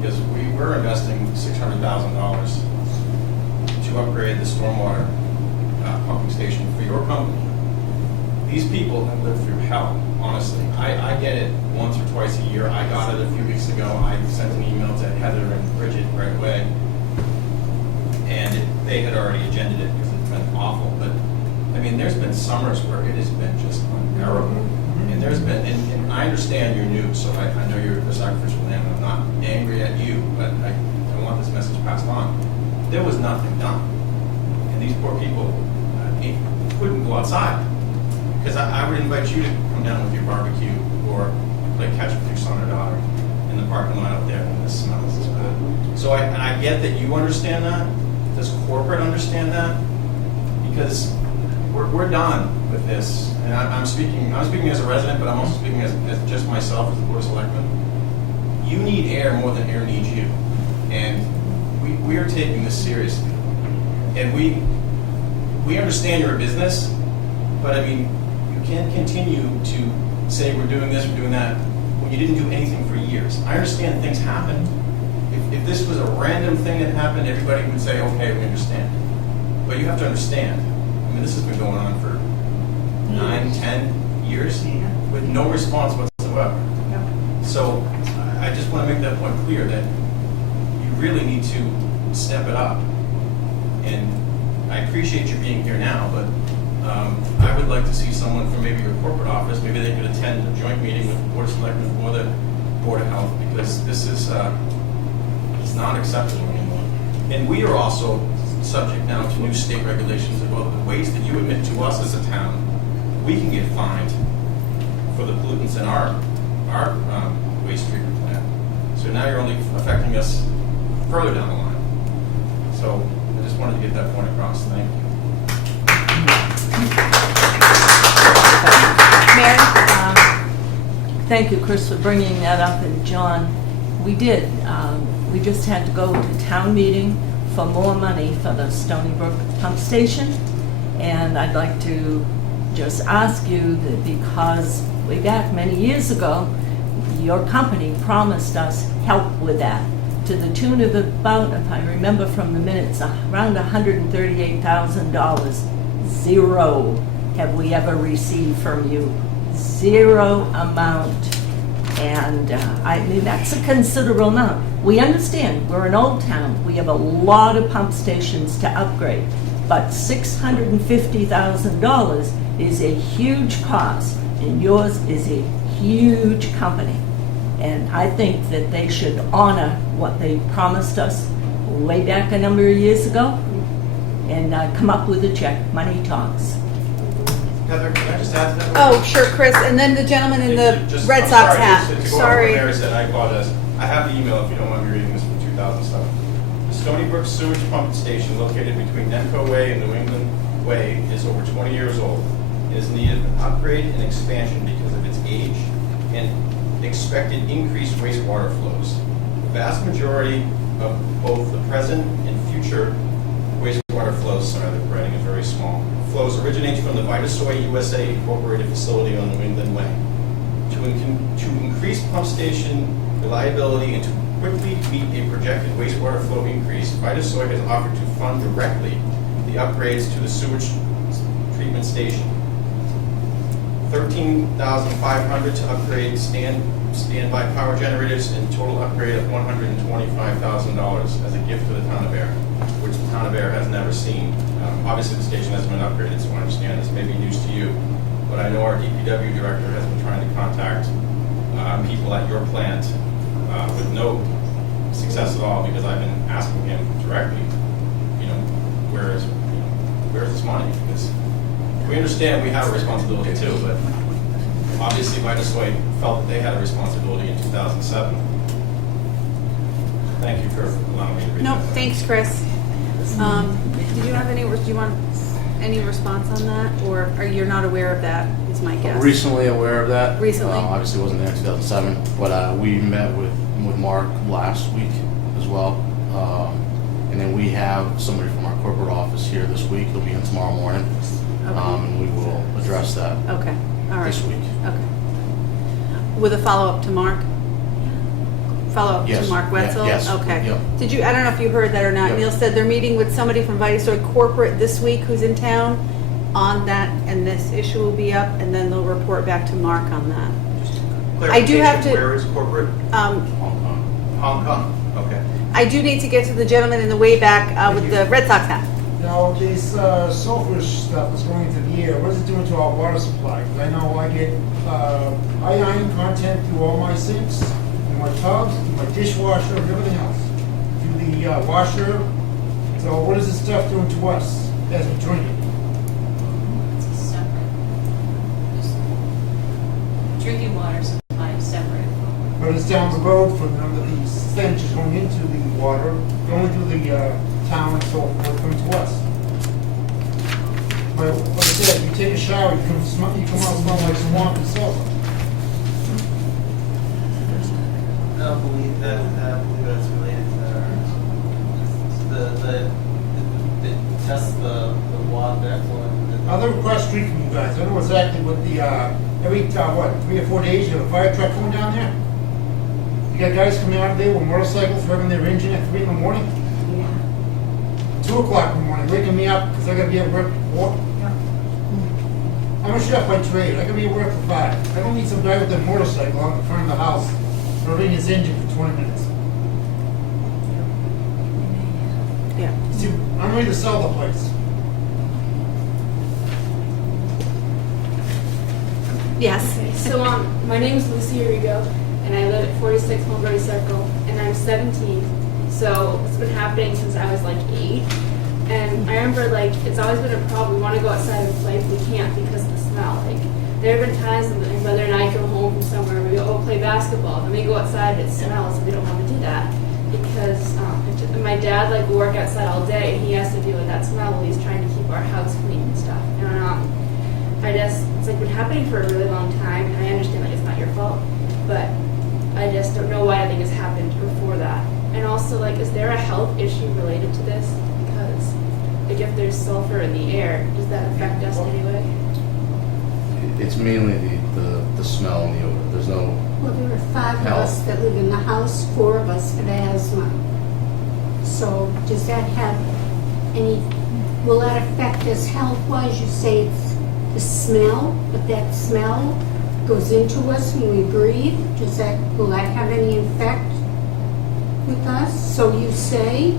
because we're investing $600,000 to upgrade the stormwater pumping station for your company. These people have lived through hell, honestly. I get it once or twice a year. I got it a few weeks ago. I sent an email to Heather and Bridget right away, and they had already agended it because it's been awful. But I mean, there's been summers where it has been just unbearable. And there's been, and I understand you're new, so I know you're a sacrificial lamb, and I'm not angry at you, but I want this message passed on. There was nothing done. And these poor people couldn't go outside. Because I would invite you to come down with your barbecue or play catch with your son or daughter in the parking lot out there when this smells is bad. So I get that you understand that. Does corporate understand that? Because we're done with this. And I'm speaking as a resident, but I'm also speaking as just myself as the Board of Selectmen. You need air more than air needs you. And we are taking this seriously. And we understand you're a business, but I mean, you can't continue to say we're doing this, we're doing that, when you didn't do anything for years. I understand things happen. If this was a random thing that happened, everybody would say, okay, we understand. But you have to understand, I mean, this has been going on for 9, 10 years with no response whatsoever. So I just want to make that point clear that you really need to step it up. And I appreciate you being here now, but I would like to see someone from maybe your corporate office, maybe they could attend a joint meeting with the Board of Selectmen or the Board of Health, because this is it's not acceptable anymore. And we are also subject now to new state regulations about the waste that you emit to us as a town. We can get fined for the pollutants in our waste treatment plant. So now you're only affecting us further down the line. So I just wanted to get that point across. Thank you. Thank you, Chris, for bringing that up. And John, we did. We just had to go to town meeting for more money for the Stony Brook pump station. And I'd like to just ask you that, because way back many years ago, your company promised us help with that to the tune of about, if I remember from the minutes, around $138,000. Zero have we ever received from you. Zero amount. And I mean, that's a considerable amount. We understand we're an old town. We have a lot of pump stations to upgrade. But $650,000 is a huge cost, and yours is a huge company. And I think that they should honor what they promised us way back a number of years ago and come up with a check. Money talks. Heather, can I just add to that? Oh, sure, Chris, and then the gentleman in the Just- Red I'm Sox sorry, hat. to go Sorry. over what Mary said, I apologize. I have the email if you don't mind me reading this from 2007. The Stony Brook sewage pump station located between Nemco Way and New England Way is over 20 years old. It is needed an upgrade and expansion because of its age and expected increased wastewater flows. The vast majority of both the present and future wastewater flows, sorry, the writing is very small, flows originates from the Vitasoy USA Incorporated facility on New England Way. To increase pump station reliability and to quickly meet a projected wastewater flow increase, Vitasoy has offered to fund directly the upgrades to the sewage treatment station. $13,500 to upgrade standby power generators and total upgrade of $125,000 as a gift to the town of Ayer, which the town of Ayer has never seen. Obviously, the station hasn't been upgraded, so I understand this may be news to you, but I know our DPW director has been trying to contact people at your plant with no success at all, because I've been asking him directly, where is where's this money? Because we understand we have a responsibility too, but obviously Vitasoy felt that they had a responsibility in 2007. Thank you for allowing me to read No, that. thanks, Chris. Did you have any, do you want any response on that? Or are you not aware of that, is my guess? Recently aware of that. Recently? Obviously wasn't there in 2007, but we met with Mark last week as well. And then we have somebody from our corporate office here this week. He'll be in tomorrow morning. Okay. And we will address that Okay, all right. this week. Okay. With a follow-up to Mark? Follow-up to Yes. Mark Yeah, Wetzel? yes. Okay. Yep. Did you, I don't know if you heard that or not, Yep. Neil said they're meeting with somebody from Vitasoy Corporate this week who's in town on that, and this issue will be up, and then they'll report back to Mark on that. I do have to- Where is corporate? Um, Hong Kong. Hong Kong? Okay. I do need to get to the gentleman in the way back with the Red Sox hat. Now, this sulfur stuff is going into the air. What is it doing to our water supply? Because I know I get iodine content through all my sinks, in my tubs, in my dishwasher, and everything else. Through the washer. So what is this stuff doing to us as we drink it? It's a separate. Drinking water supply is separate. But it's down the road from them, that these stench is going into the water, going through the town and so forth, coming to us. But like I said, you take a shower, you come out smelling like swamp and sulfur. I don't believe that. I don't believe that's related to the test the water effluent. I live across the street from you guys. I know exactly what the, every, 3 or 4 days, you have a fire truck going down there. You got guys coming out of there with motorcycles, revving their engine at 3 in the morning. 2 o'clock in the morning, waking me up because I gotta be at work at 4. I'm a chef by trade. I gotta be at work for 5. I don't need some guy with a motorcycle on the front of the house revving his engine for 20 minutes. Yeah. See, I'm ready to sell the place. Yes. So my name is Lucy Arrigo, and I live at 46 Mulberry Circle, and I'm 17. So it's been happening since I was like 8. And I remember like it's always been a problem. We want to go outside and play, but we can't because of the smell. Like there have been times when my brother and I go home from somewhere, we go play basketball, then we go outside and it smells, and we don't want to do that because my dad like will work outside all day, and he has to deal with that smell while he's trying to keep our house clean and stuff. And I just, it's like been happening for a really long time, and I understand like it's not your fault, but I just don't know why I think it's happened before that. And also, like, is there a health issue related to this? Because, like, if there's sulfur in the air, does that affect us in any way? It's mainly the smell and the odor. There's no Well, there are 5 of health. us that live in the house, 4 of us have asthma. So does that have any, will that affect us health-wise? You say it's the smell, but that smell goes into us when we breathe. Will that have any effect with us? So you say?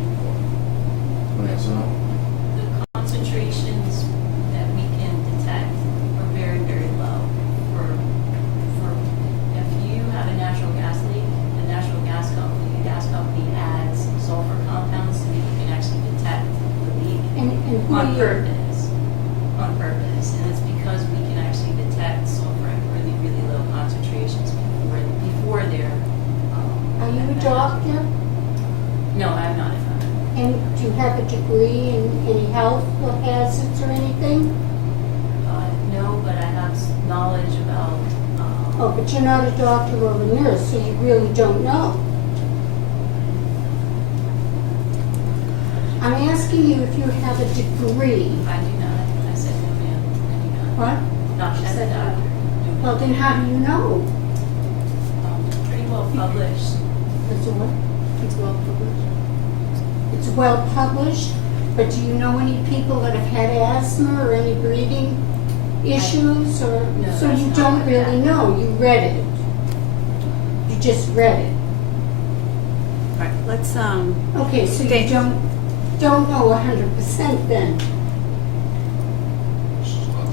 Yes, no. The concentrations that we can detect are very, very low. For if you have a natural gas leak, the gas company adds sulfur compounds so you can actually detect the leak And who on are you? purpose. On purpose, and it's because we can actually detect sulfur at really, really low concentrations before they're. Are you a doctor? No, I'm not. And do you have a degree in any health hazards or anything? No, but I have knowledge about. Oh, but you're not a doctor or a nurse, so you really don't know. I'm asking you if you have a degree. I do not. I said no, ma'am. I do not. What? Not as a doctor. Well, then how do you know? Pretty well published. It's a what? It's well published. It's well published, but do you know any people that have had asthma or any breathing issues or? No, So that's you not don't what really that- know, you read it. You just read it. All right, let's, Okay, so you don't know 100% then.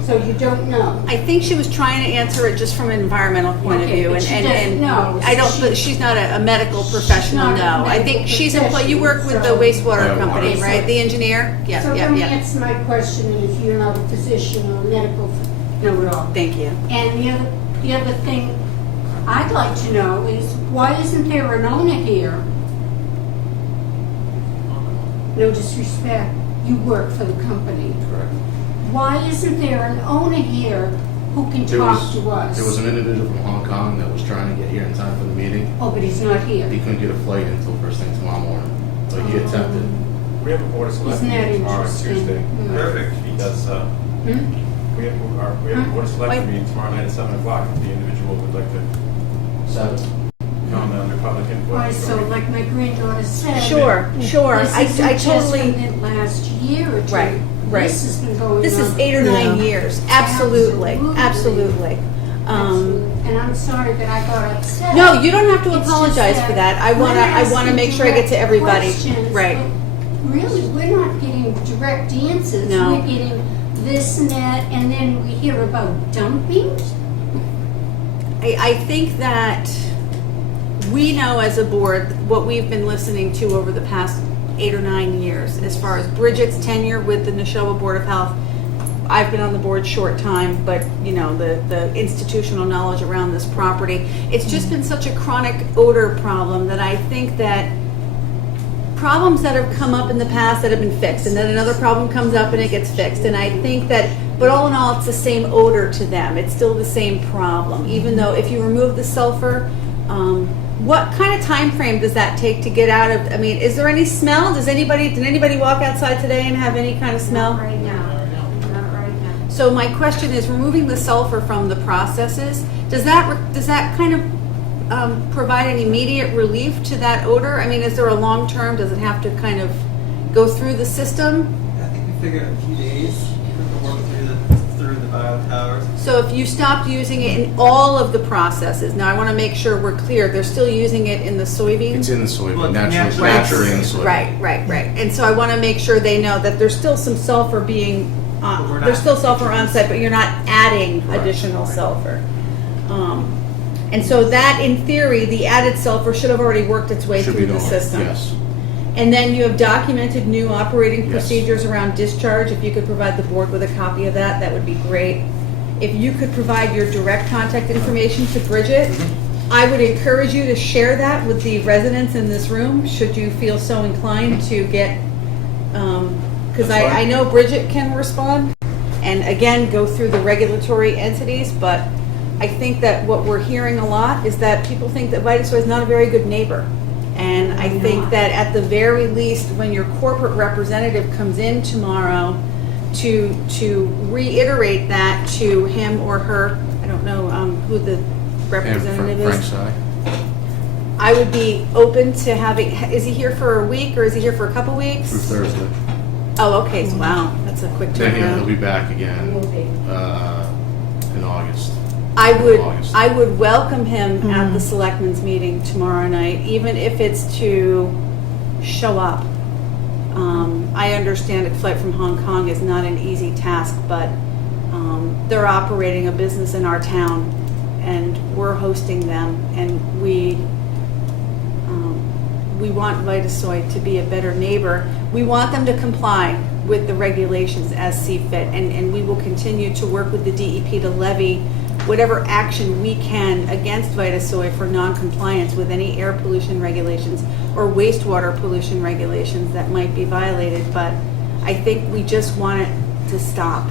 So you don't know? I think she was trying to answer it just from an environmental point of Okay, view, but she doesn't know. I don't. She- But she's not a medical professional. not a No, I think medical she's employed. You work with the professional, wastewater so- company, Okay, right? so- The engineer. Yeah, So yeah, let me yeah. answer my question, and if you're not a physician or a medical know-it-all. Thank you. And the other thing I'd like to know is, why isn't there an owner here? No disrespect, you work for the company. Correct. Why isn't there an owner here who can There talk was, to us? there was an individual from Hong Kong that was trying to get here in time for the meeting. Oh, but he's not here. He couldn't get a flight until first thing tomorrow morning, but he attempted. We have a board of Isn't selectmen that meeting tomorrow, interesting? Tuesday. Hmm. Perfect. He does, Hmm? we have a board of selectmen meeting tomorrow night at 7 o'clock. If the individual would like to comment on Republican. Why, so like my granddaughter said. Sure, sure. This I isn't just totally. from the last year or two. Right, right. This has been going on. This is 8 or 9 Yeah. years. Absolutely, Absolutely. absolutely. And I'm sorry that I got upset. No, you don't have to It's just apologize for that. I we're wanna asking make sure I get to direct everybody. questions, Right. but Really, we're not getting direct answers. No. We're getting this and that, and then we hear about dumping. I think that we know as a board what we've been listening to over the past 8 or 9 years as far as Bridget's tenure with the Neshoba Board of Health. I've been on the board short time, but you know, the institutional knowledge around this property. It's just been such a chronic odor problem that I think that problems that have come up in the past that have been fixed, and then another problem comes up and it gets fixed. And I think that, but all in all, it's the same odor to them. It's still the same problem, even though if you remove the sulfur, what kind of time frame does that take to get out of? I mean, is there any smell? Did anybody walk outside today and have any kind of smell? Not right now. Not right now. So my question is, removing the sulfur from the processes, does that kind of provide an immediate relief to that odor? I mean, is there a long term? Does it have to kind of go through the system? I think we figured a few days to work through the bio towers. So if you stopped using it in all of the processes, now I want to make sure we're clear, they're still using it in the soybean? It's in the soybean, Well, naturally in the soybean. Right. And so I want to make sure they know that there's still some sulfur being, But we're not- there's still sulfur on site, but you're not adding Correct. additional sulfur. And so that, in theory, the added sulfur should have already worked its way Should through be the known, system. yes. And then you have documented new operating Yes. procedures around discharge. If you could provide the board with a copy of that, that would be great. If you could provide your direct contact information to Bridget, Mm-hmm. I would encourage you to share that with the residents in this room, should you feel so inclined to get, because That's I fine. know Bridget can respond, and again, go through the regulatory entities, but I think that what we're hearing a lot is that people think that Vitasoy is not a very good neighbor. And I think that at the very least, when your corporate representative comes in tomorrow to reiterate that to him or her, I don't know who the representative Frank is. Sy. I would be open to having, is he here for a week or is he here for a couple weeks? Through Thursday. Oh, okay, so wow, that's a quick Then he'll turnaround. be back again in August. August. I would welcome him at the selectmen's meeting tomorrow night, even if it's to show up. I understand a flight from Hong Kong is not an easy task, but they're operating a business in our town, and we're hosting them, and we want Vitasoy to be a better neighbor. We want them to comply with the regulations as see fit, and we will continue to work with the DEP to levy whatever action we can against Vitasoy for non-compliance with any air pollution regulations or wastewater pollution regulations that might be violated, but I think we just want it to stop.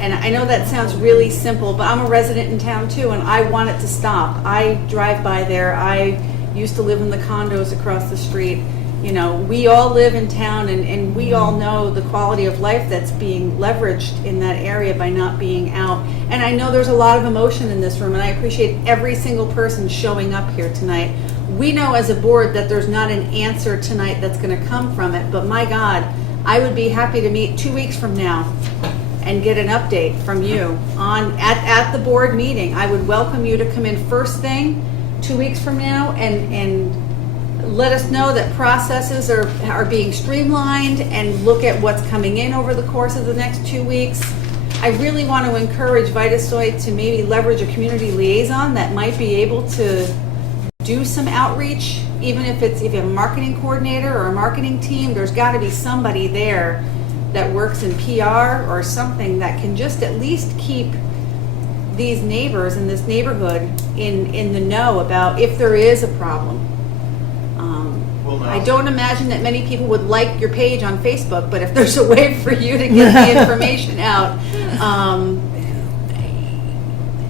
And I know that sounds really simple, but I'm a resident in town too, and I want it to stop. I drive by there. I used to live in the condos across the street. You know, we all live in town, and we all know the quality of life that's being leveraged in that area by not being out. And I know there's a lot of emotion in this room, and I appreciate every single person showing up here tonight. We know as a board that there's not an answer tonight that's going to come from it, but my God, I would be happy to meet 2 weeks from now and get an update from you at the board meeting. I would welcome you to come in first thing 2 weeks from now and let us know that processes are being streamlined, and look at what's coming in over the course of the next 2 weeks. I really want to encourage Vitasoy to maybe leverage a community liaison that might be able to do some outreach, even if you have a marketing coordinator or a marketing team, there's got to be somebody there that works in PR or something that can just at least keep these neighbors in this neighborhood in the know about if there is a problem. We'll know. I don't imagine that many people would like your page on Facebook, but if there's a way for you to get the information out,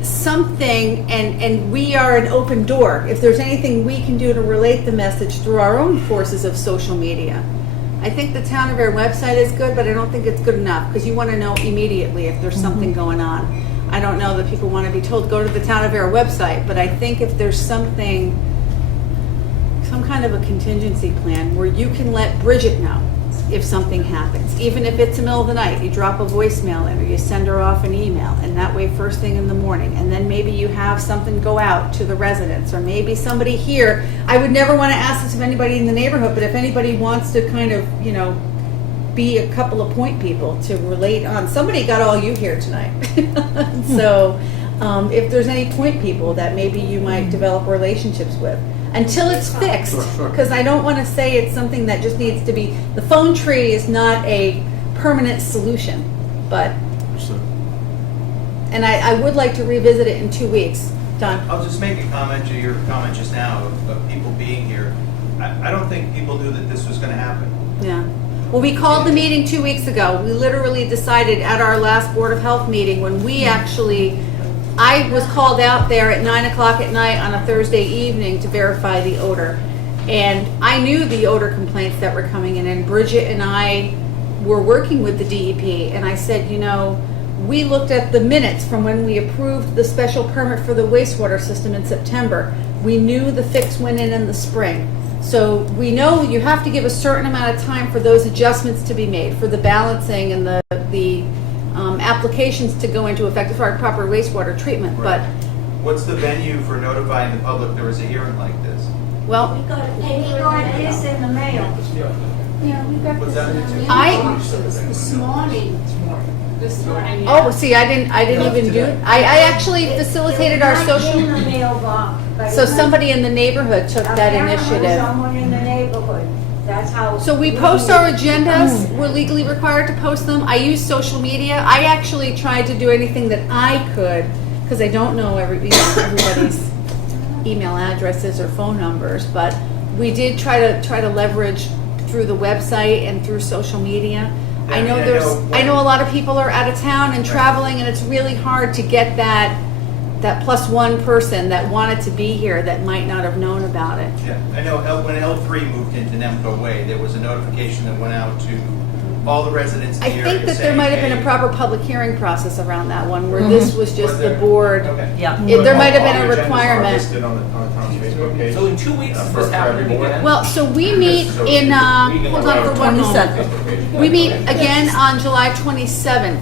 something, and we are an open door. If there's anything we can do to relate the message through our own forces of social media. I think the Town of Ayer website is good, but I don't think it's good enough because you want to know immediately if there's something going on. I don't know that people want to be told go to the Town of Ayer website, but I think if there's something, some kind of a contingency plan where you can let Bridget know if something happens, even if it's the middle of the night, you drop a voicemail in or you send her off an email, and that way first thing in the morning, and then maybe you have something go out to the residents, or maybe somebody here. I would never want to ask this of anybody in the neighborhood, but if anybody wants to kind of, be a couple of point people to relate on, somebody got all you here tonight. So if there's any point people that maybe you might develop relationships with, until it's fixed, Sure. because I don't want to say it's something that just needs to be, the phone tree is not a permanent solution, but, Understood. and I would like to revisit it in 2 weeks. Don? I'll just make a comment to your comment just now of people being here. I don't think people knew that this was going to happen. Yeah. Well, we called the meeting 2 weeks ago. We literally decided at our last Board of Health meeting when we actually, I was called out there at 9 o'clock at night on a Thursday evening to verify the odor. And I knew the odor complaints that were coming in, and Bridget and I were working with the DEP, and I said, we looked at the minutes from when we approved the special permit for the wastewater system in September. We knew the fix went in the spring. So we know you have to give a certain amount of time for those adjustments to be made, for the balancing and the applications to go into effect as far as proper wastewater treatment. Right. But What's the venue for notifying the public there was a hearing like this? well, We got this in the mail. Yeah, we got What's this that? in our I- mailboxes this morning. This morning. oh, see, I didn't even do. I actually facilitated our It's not social. in the mailbox, but So it was- somebody in the neighborhood took that apparently initiative. Someone in the neighborhood. That's how. So we post our agendas, we're legally required to post them. I use social media. I actually tried to do anything that I could, because I don't know everybody's email addresses or phone numbers, but we did try to leverage through the website and through social media. I know I know a lot of people are out of town and traveling, and it's really hard to get that plus one person that wanted to be here that might not have known about it. Yeah, I know when L3 moved into Nemco Way, there was a notification that went out to all the residents in the I area think that there saying, might have been a "Hey, proper public hearing process around that one, where this was just the there? board. Okay. Yeah. There might have All been the a agendas are requirement. listed on the town's Facebook page. So in 2 weeks, is For this happening every board? again? Well, so we meet in, hold on for 1 moment. We meet again on July 27th.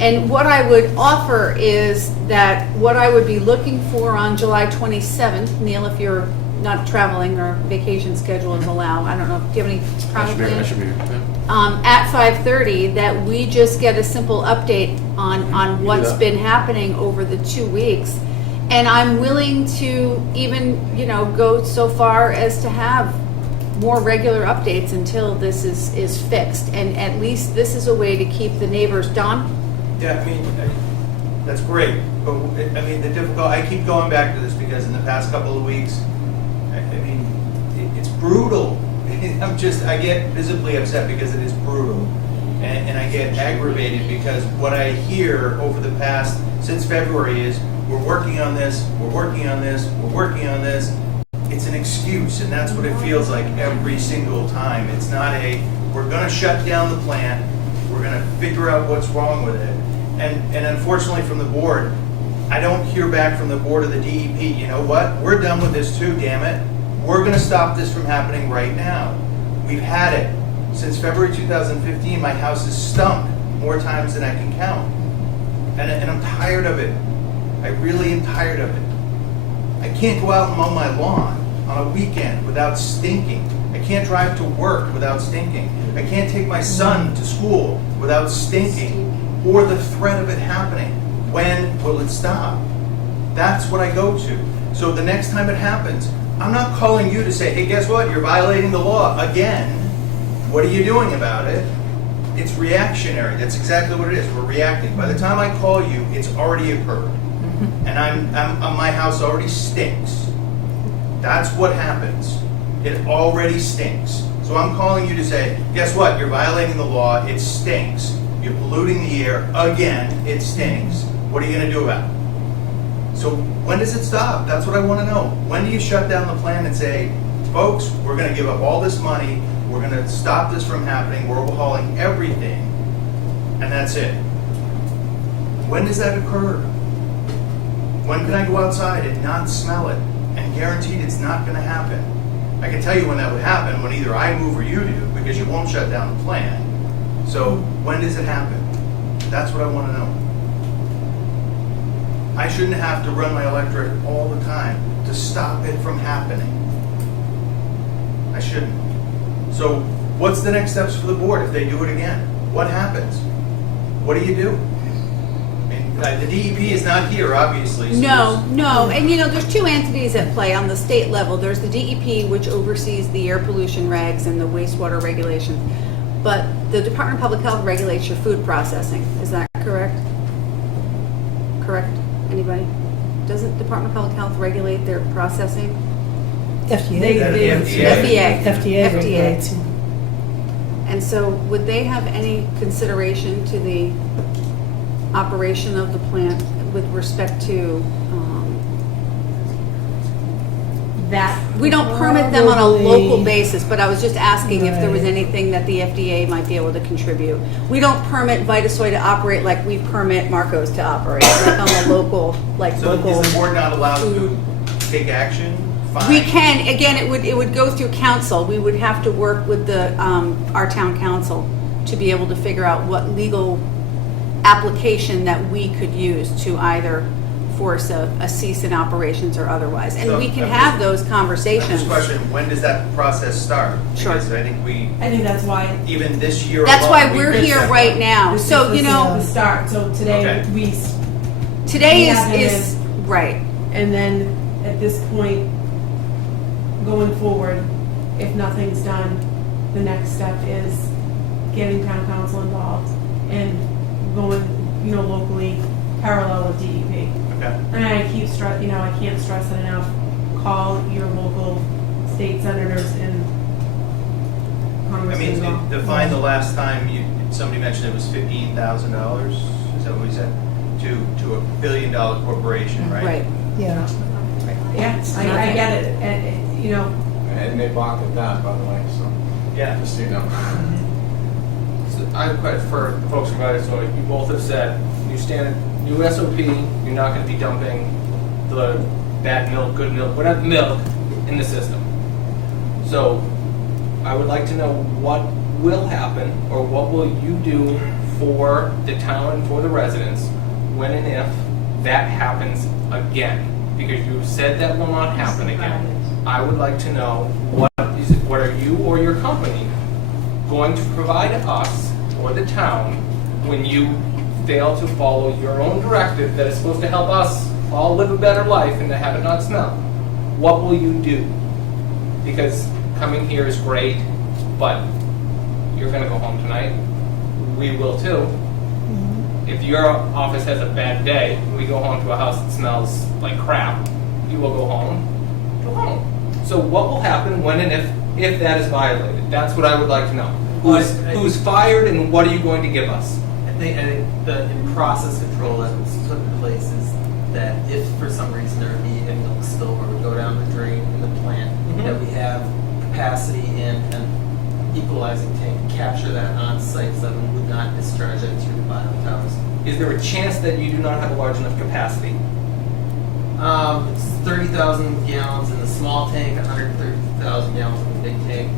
And what I would offer is that what I would be looking for on July 27th, Neil, if you're not traveling or vacation schedules allow, I don't know, do you have any I should be probably? here. Yeah. At 5:30, that we just get a simple update on what's that. been happening over the 2 weeks. And I'm willing to even, go so far as to have more regular updates until this is fixed. And at least this is a way to keep the neighbors. Don? Yeah, I mean, that's great, but I mean, I keep going back to this because in the past couple of weeks, I mean, it's brutal. I get visibly upset because it is brutal. And I get aggravated because what I hear over the past, since February is, we're working on this, we're working on this, we're working on this. It's an excuse, and that's what it feels like every single time. It's not we're gonna shut down the plant, we're gonna figure out what's wrong with it. And unfortunately from the board, I don't hear back from the board of the DEP, you know what? We're done with this too, damn it. We're gonna stop this from happening right now. We've had it. Since February 2015, my house is stumped more times than I can count. And I'm tired of it. I really am tired of it. I can't go out and mow my lawn on a weekend without stinking. I can't drive to work without stinking. I can't take my son to school without stinking. or the threat of it happening. When will it stop? That's what I go to. So the next time it happens, I'm not calling you to say, hey, guess what? You're violating the law again. What are you doing about it? It's reactionary. That's exactly what it is. We're reacting. By the time I call you, it's already occurred. And my house already stinks. That's what happens. It already stinks. So I'm calling you to say, guess what? You're violating the law. It stinks. You're polluting the air. Again, it stinks. What are you going to do about it? So when does it stop? That's what I want to know. When do you shut down the plant and say, folks, we're going to give up all this money. We're going to stop this from happening. We're overhauling everything. And that's it. When does that occur? When can I go outside and not smell it? And guaranteed it's not going to happen. I can tell you when that would happen, when either I move or you do, because you won't shut down the plant. So when does it happen? That's what I want to know. I shouldn't have to run my electric all the time to stop it from happening. I shouldn't. So what's the next steps for the board if they do it again? What happens? What do you do? I mean, the DEP is not here, obviously. So No, and there's two entities at play on the state level. There's the DEP, which oversees the air pollution regs and the wastewater regulations. But the Department of Public Health regulates your food processing. Is that correct? Correct? Anybody? Doesn't Department of Public Health regulate their processing? FDA regulates. And so would they have any consideration to the operation of the plant with respect to that? We don't permit them on a local basis, but I was just asking if there was anything that the FDA might be able to contribute. We don't permit Vitasoy to operate like we permit Marco's to operate, like on the local, So is the board not allowed to take action? Fine. We can, again, it would go through council. We would have to work with our town council to be able to figure out what legal application that we could use to either force a cease in operations or otherwise. And So, we can have those I'm conversations. just questioning, when does that process start? Sure. Because I think that's why. even this year That's alone, why we we're missed here that right one. now. This So, is the start. So today Okay. today have them is right. And then at this point, going forward, if nothing's done, the next step is getting town council involved and going, locally parallel with DEP. Okay. And I keep I can't stress it enough. Call your local state senators and I Congress mean, as well. define the last time somebody mentioned it was $15,000. Is that what we said? To a $1 billion corporation, right? Right. Yeah. Yeah, I get it. And, And they balked at that, by the way, so. Yeah. Just so you know. So I have a question for the folks from Vitasoy. You both have said new SOP, you're not going to be dumping the bad milk, good milk, whatever milk in the system. So I would like to know what will happen or what will you do for the town and for the residents when and if that happens again? Because you said that will not happen again. I would like to know what are you or your company going to provide us or the town when you fail to follow your own directive that is supposed to help us all live a better life and to have it not smell? What will you do? Because coming here is great, but you're going to go home tonight. We will too. If your office has a bad day, we go home to a house that smells like crap, you will go home. So what will happen when and if that is violated? That's what I would like to know. Who's fired and what are you going to give us? I think the process control that was put in place is that if for some reason there would be a milk spill or would go down the drain in the plant, that we have capacity in an equalizing tank to capture that on site so that we would not discharge it through the bio towers. Is there a chance that you do not have a large enough capacity? It's 30,000 gallons in the small tank, 130,000 gallons in the big tank.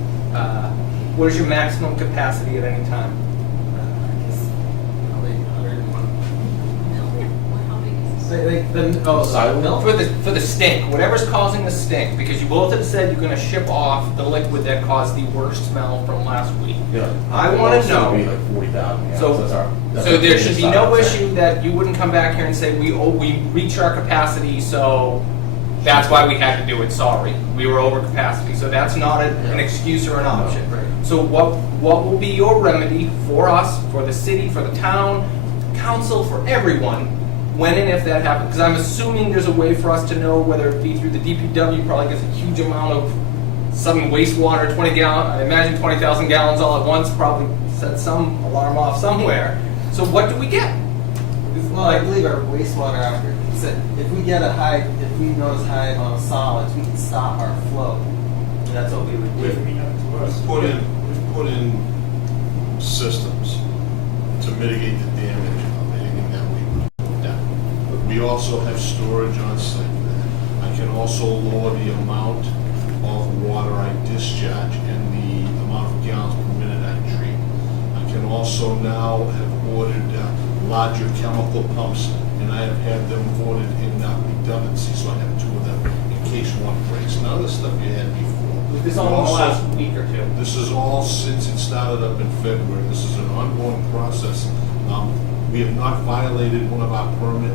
What is your maximum capacity at any time? I guess probably 101. How big is For the stink, whatever's causing the stink, because you both have said you're gonna ship off the liquid that caused the worst smell from last week. Yeah. I wanna know. It'll be like 40,000 gallons. So, That's our- that's so our there biggest should be no side. issue that you wouldn't come back here and say, we reached our capacity, so that's why we had to do it, sorry. We were over capacity, so that's not an excuse or an option. So what will be your remedy for us, for the city, for the town, council, for everyone, when and if that happens? Because I'm assuming there's a way for us to know, whether it be through the DPW, probably gets a huge amount of some wastewater, 20 gallon, I imagine 20,000 gallons all at once, probably set some alarm off somewhere. So what do we get? Well, I believe our wastewater operator said if we notice high amount of solids, we can stop our flow. And that's what we would do. We've put in systems to mitigate the damage of anything that we put down. But we also have storage on site for that. I can also lower the amount of water I discharge and the amount of gallons per minute I treat. I can also now have ordered larger chemical pumps, and I have had them ordered in redundancy, so I have two of them in case one breaks. Now, this stuff you had before. This all in the last week or two. This is all since it started up in February. This is an ongoing process. We have not violated one of our permit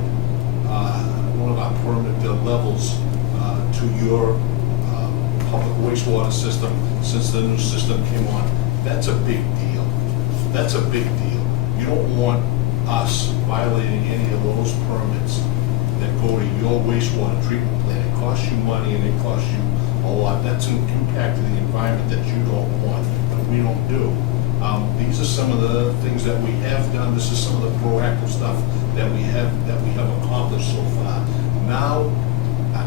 levels to your public wastewater system since the new system came on. That's a big deal. That's a big deal. You don't want us violating any of those permits that go to your wastewater treatment plant. It costs you money and it costs you a lot. That's an impact to the environment that you don't want, but we don't do. These are some of the things that we have done. This is some of the proactive stuff that we have accomplished so far. Now,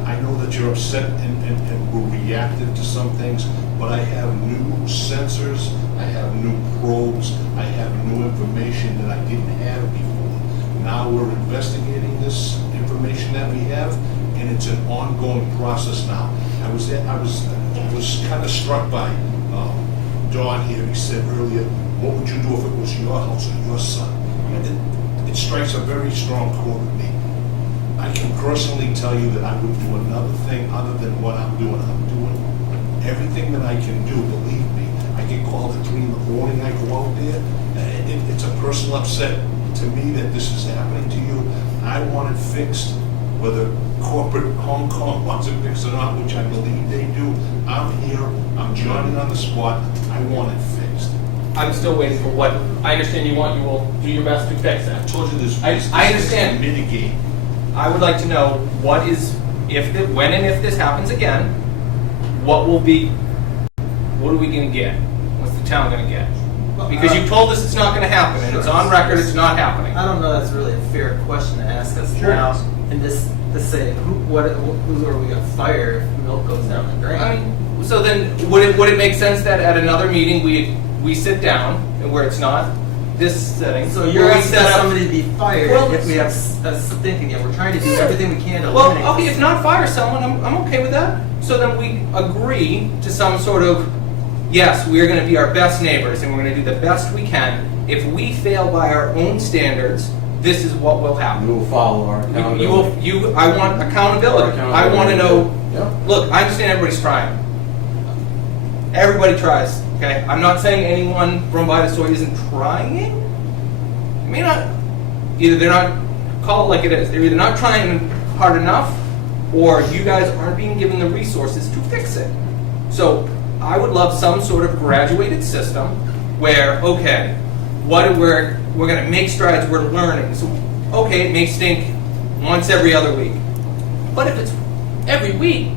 I know that you're upset and we're reactive to some things, but I have new sensors, I have new probes, I have new information that I didn't have before. Now we're investigating this information that we have, and it's an ongoing process now. I was kind of struck by Don here. He said earlier, what would you do if it was your house or your son? And it strikes a very strong chord with me. I can personally tell you that I would do another thing other than what I'm doing. I'm doing everything that I can do, believe me. I get called at 3 in the morning, I go out there. It's a personal upset to me that this is happening to you. I want it fixed, whether corporate Hong Kong wants it fixed or not, which I believe they do. I'm here, I'm joining on the spot, I want it fixed. I'm still waiting for what, I understand you will do your best to fix that. I told you this. I understand. Mitigate. I would like to know what is, when and if this happens again, what are we going to get? What's the town going to get? Because you told us it's not going to happen, and it's on record it's not happening. I don't know that's really a fair question to ask us now, and just to say, who are we going to fire if milk goes down the drain? So then, would it make sense that at another meeting we sit down, and where it's not this setting? So you're where we asking set up somebody to be fired if we have us thinking it. We're trying to do everything we can to eliminate Well, okay, this. if not fire someone, I'm okay with that. So then we agree to some sort of, yes, we're going to be our best neighbors and we're going to do the best we can. If we fail by our own standards, this is what will happen. We will follow our accountability. I want accountability. I want to know, Yeah. look, I understand everybody's trying. Everybody tries, okay? I'm not saying anyone from Vitasoy isn't trying. I mean, either they're not, call it like it is, they're either not trying hard enough, or you guys aren't being given the resources to fix it. So I would love some sort of graduated system where, okay, we're going to make strides, we're learning. So, okay, it may stink once every other week. But if it's every week,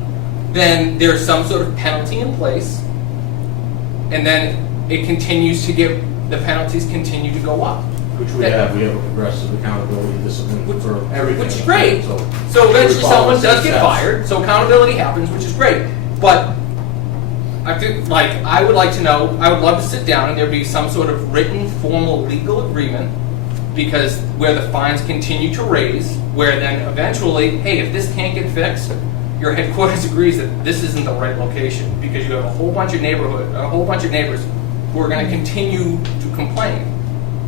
then there's some sort of penalty in place, and then it continues to the penalties continue to go up. Which we have a progressive accountability discipline for everything. Which is great. So eventually we follow someone does get steps. fired, so accountability happens, which is great. But I would like to know, I would love to sit down and there be some sort of written, formal, legal agreement, because where the fines continue to raise, where then eventually, hey, if this can't get fixed, your headquarters agrees that this isn't the right location, because you have a whole bunch of neighbors who are going to continue to complain.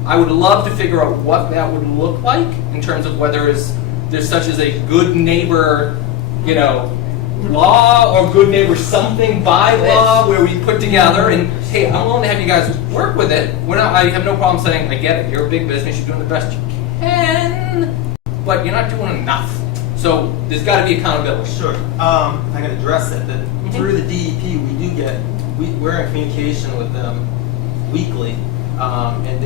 I would love to figure out what that would look like in terms of whether it's there's such as a good neighbor, you know, law or good neighbor something bylaw where we put together and hey, I'm willing to have you guys work with it. I have no problem saying I get it. You're a big business. You're doing the best you can, but you're not doing enough. So there's got to be accountability. Sure. I can address it. That through the DEP, we're in communication with them weekly, and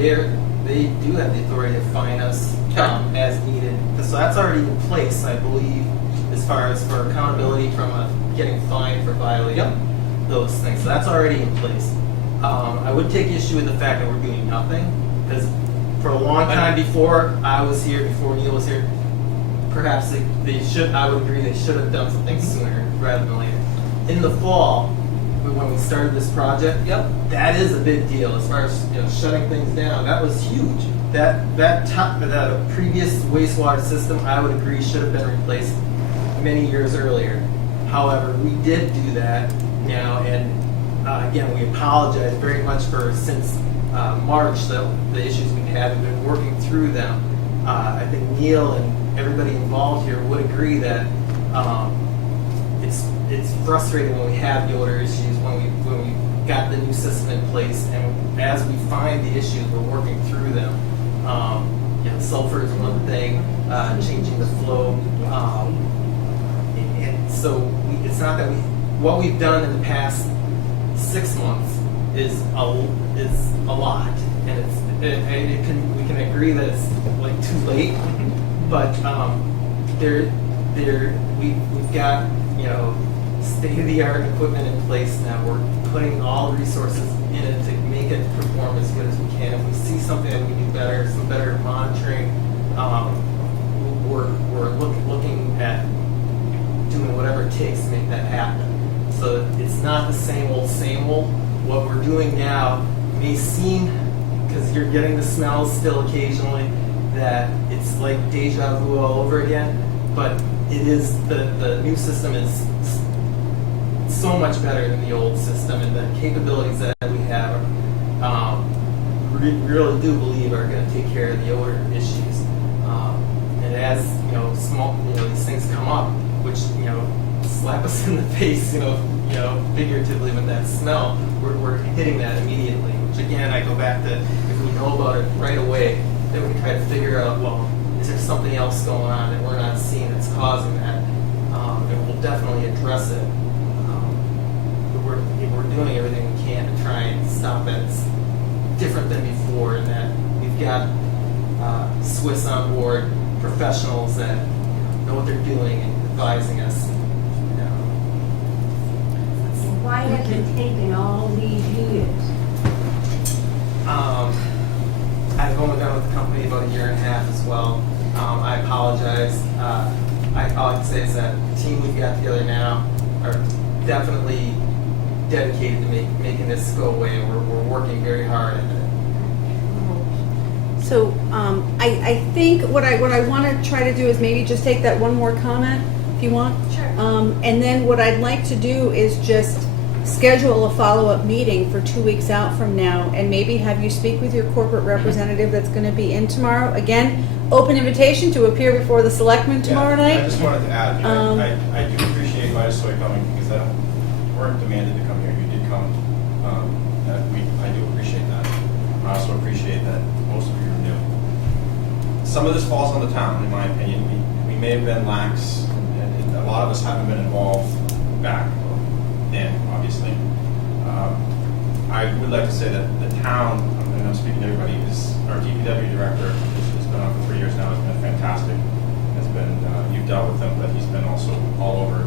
they do have the authority to fine us as needed. So that's already in place, I believe, as far as for accountability from getting fined for violating those things. So that's already in place. I would take issue with the fact that we're doing nothing, because for a long time before I was here, before Neil was here, perhaps they should. I would agree they should have done something sooner rather than later. In the fall, when we started this project, that is a big deal as far as shutting things down. That was huge. That previous wastewater system, I would agree, should have been replaced many years earlier. However, we did do that now, and again, we apologize very much for since March the issues we've had. We've been working through them. I think Neil and everybody involved here would agree that it's frustrating when we have the odor issues, when we got the new system in place, and as we find the issues, we're working through them. Sulfur is one thing, changing the flow, and so it's not that what we've done in the past 6 months is a lot, and we can agree that it's like too late, but we've got state-of-the-art equipment in place now. We're putting all the resources in it to make it perform as good as we can. If we see something that we do better, some better monitoring, we're looking at doing whatever it takes to make that happen. So it's not the same old, same old. What we're doing now may seem, because you're getting the smells still occasionally, that it's like deja vu all over again, but it is, the new system is so much better than the old system, and the capabilities that we have we really do believe are going to take care of the odor issues. And as small these things come up, which slap us in the face, figuratively with that smell, we're hitting that immediately. Which again, I go back to, if we know about it right away, then we can try to figure out, well, is there something else going on that we're not seeing that's causing that? And we'll definitely address it. We're doing everything we can to try and stop it. It's different than before in that we've got Swiss on board, professionals that know what they're doing and advising us. Why has it taken all these years? I've only been with the company about 1.5 years as well. I apologize. All I can say is that the team we've got together now are definitely dedicated to making this go away. We're working very hard at it. So I think what I want to try to do is maybe just take that one more comment, if you want. Sure. And then what I'd like to do is just schedule a follow-up meeting for 2 weeks out from now, and maybe have you speak with your corporate representative that's going to be in tomorrow. Again, open invitation to appear before the selectmen tomorrow night. I just wanted to add, I do appreciate Vitasoy coming, because I weren't demanded to come here. You did come. I do appreciate that. I also appreciate that most of you are new. Some of this falls on the town, in my opinion. We may have been lax, and a lot of us haven't been involved back then, obviously. I would like to say that the town, and I'm speaking to everybody, is our DPW director, who's been on for 3 years now, has been fantastic. Has been, you've dealt with him, but he's been also all over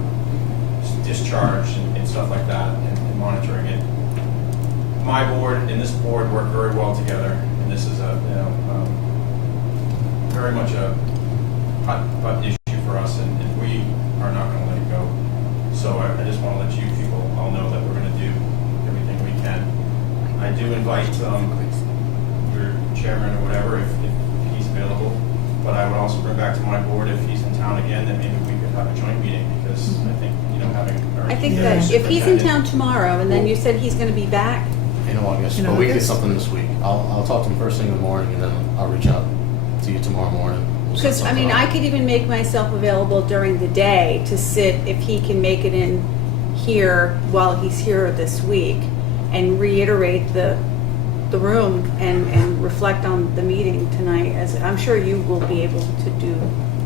discharge and stuff like that, and monitoring it. My board and this board work very well together, and this is very much a hot issue for us, and we are not going to let it go. So I just want to let you people all know that we're going to do everything we can. I do invite your chairman or whatever if he's available, but I would also bring back to my board, if he's in town again, then maybe we could have a joint meeting, because I think having our I think that if he's in town tomorrow, and then you said he's going to be back In August, in but we can get August? something this week. I'll talk to him first thing in the morning, and then I'll reach out to you tomorrow morning. set Because, I mean, something I up. could even make myself available during the day to sit, if he can make it in here while he's here this week, and reiterate the room and reflect on the meeting tonight, as I'm sure you will be able to do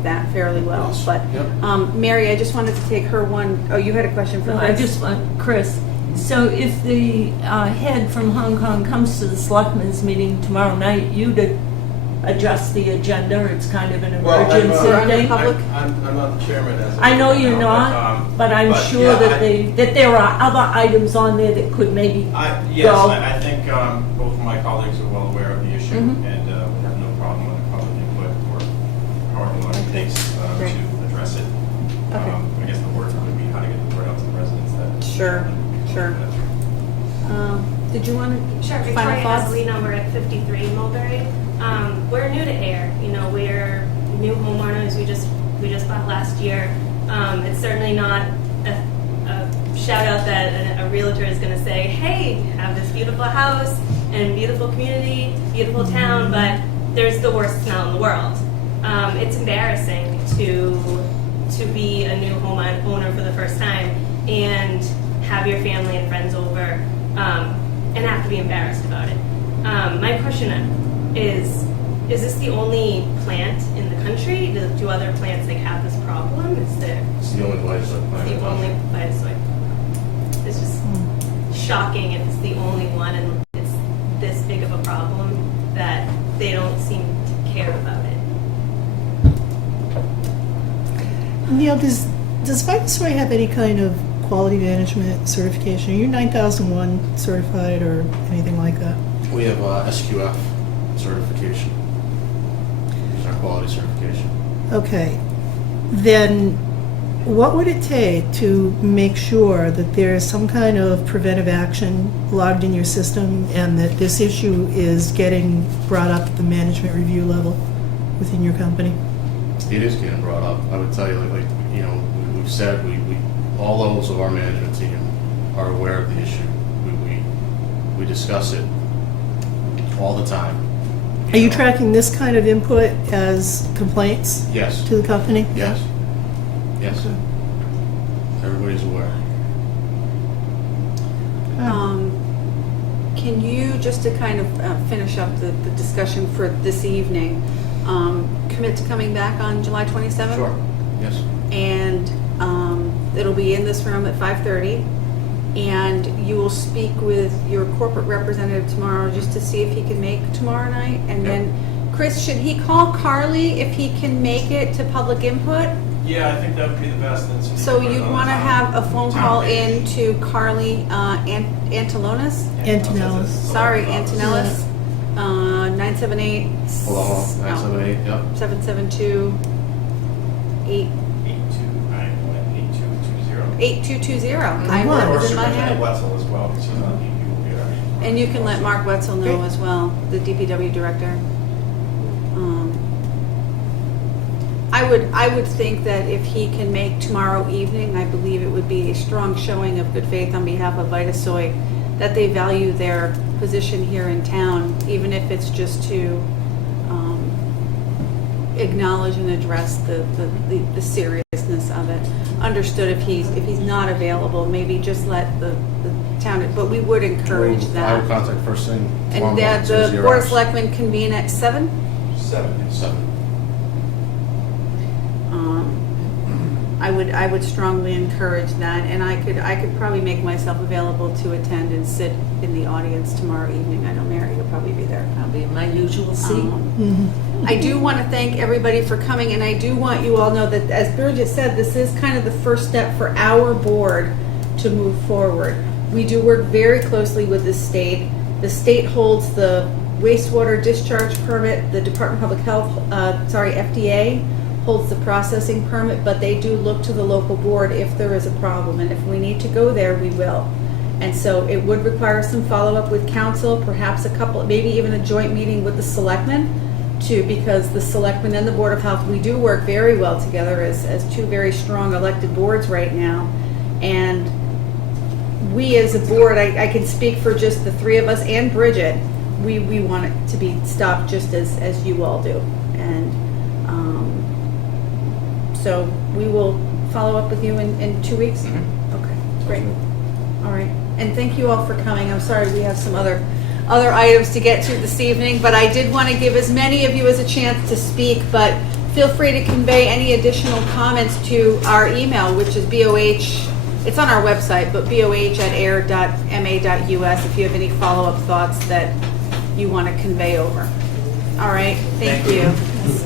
that fairly well. Yes. But, Yep. Mary, I just wanted to take her one. Oh, you had a question for No, Chris? I just want, Chris, so if the head from Hong Kong comes to the selectmen's meeting tomorrow night, you'd adjust the agenda? It's kind of an Well, emergency We're under thing? public- I'm not the chairman as of I know right you're now, not, but I'm but, sure yeah, that there are other items on there that could maybe Yes, go. I think both of my colleagues are well aware of the issue, Mhm. and we have no problem with public input or however long it takes Great. to address it. Okay. I guess the word would be how to get the word out to the residents that. Sure, sure. Did you want to, Sure, final Victoria thoughts? Gasolino, we're at 53 Mulberry. We're new to Ayer, you know, we're new homeowners, we just bought last year. It's certainly not a shout out that a realtor is going to say, hey, have this beautiful house and beautiful community, beautiful town, but there's the worst smell in the world. It's embarrassing to be a new homeowner for the first time and have your family and friends over and have to be embarrassed about it. My question is this the only plant in the country? Do other plants have this problem? It's the only vitasoy plant. The only vitasoy. It's just shocking if it's the only one and it's this big of a problem that they don't seem to care about it. Neil, does Vitasoy have any kind of quality management certification? Are you 9001 certified or anything like that? We have SQF certification. It's our quality certification. Okay. Then what would it take to make sure that there is some kind of preventive action logged in your system and that this issue is getting brought up at the management review level within your company? It is getting brought up. I would tell you, like you know, we've said we all levels of our management team are aware of the issue. We discuss it all the time. Are you tracking this kind of input as complaints? Yes. To the company? Yes. Yes. Everybody's aware. Can you, just to kind of finish up the discussion for this evening, commit to coming back on July 27th? Sure. Yes. And it'll be in this room at 5:30. And you will speak with your corporate representative tomorrow just to see if he can make tomorrow night. And then, Chris, should he call Carly if he can make it to public input? Yeah, I think that would be the best. So you'd want to have a phone call in to Carly Antonolis? Antonellis. Sorry, Antonellis. 978. Hold on, 978, yep. 772 8220. I Or was in my Superintendent head. Wetzel as well, because he's on the DP will be there. And you can let Mark Wetzel know as well, the DPW director. I would think that if he can make tomorrow evening, I believe it would be a strong showing of good faith on behalf of Vitasoy that they value their position here in town, even if it's just to acknowledge and address the seriousness of it. Understood if he's not available, maybe just let the town, but we would encourage I will that. contact first thing tomorrow And morning. that as soon as the he Board of arrives. Selectmen convene at 7? 7. I would strongly encourage that, and I could probably make myself available to attend and sit in the audience tomorrow evening. I know Mary will probably be there. I'll be in my usual seat. I do want to thank everybody for coming, and I do want you all to know that, as Bridget said, this is kind of the first step for our board to move forward. We do work very closely with the state. The state holds the wastewater discharge permit. The Department of Public Health, FDA, holds the processing permit, but they do look to the local board if there is a problem, and if we need to go there, we will. And so it would require some follow-up with council, perhaps a couple, maybe even a joint meeting with the selectmen, too, because the selectmen and the Board of Health, we do work very well together as two very strong elected boards right now. And we as a board, I can speak for just the three of us and Bridget, we want it to be stopped just as you all do. And So we will follow up with you in 2 weeks? Okay, great. All right. And thank you all for coming. I'm sorry we have some other items to get to this evening, but I did want to give as many of you as a chance to speak, but feel free to convey any additional comments to our email, which is BOH, it's on our website, but boh@ayer.ma.us if you have any follow-up thoughts that you want to convey over. All right, thank you.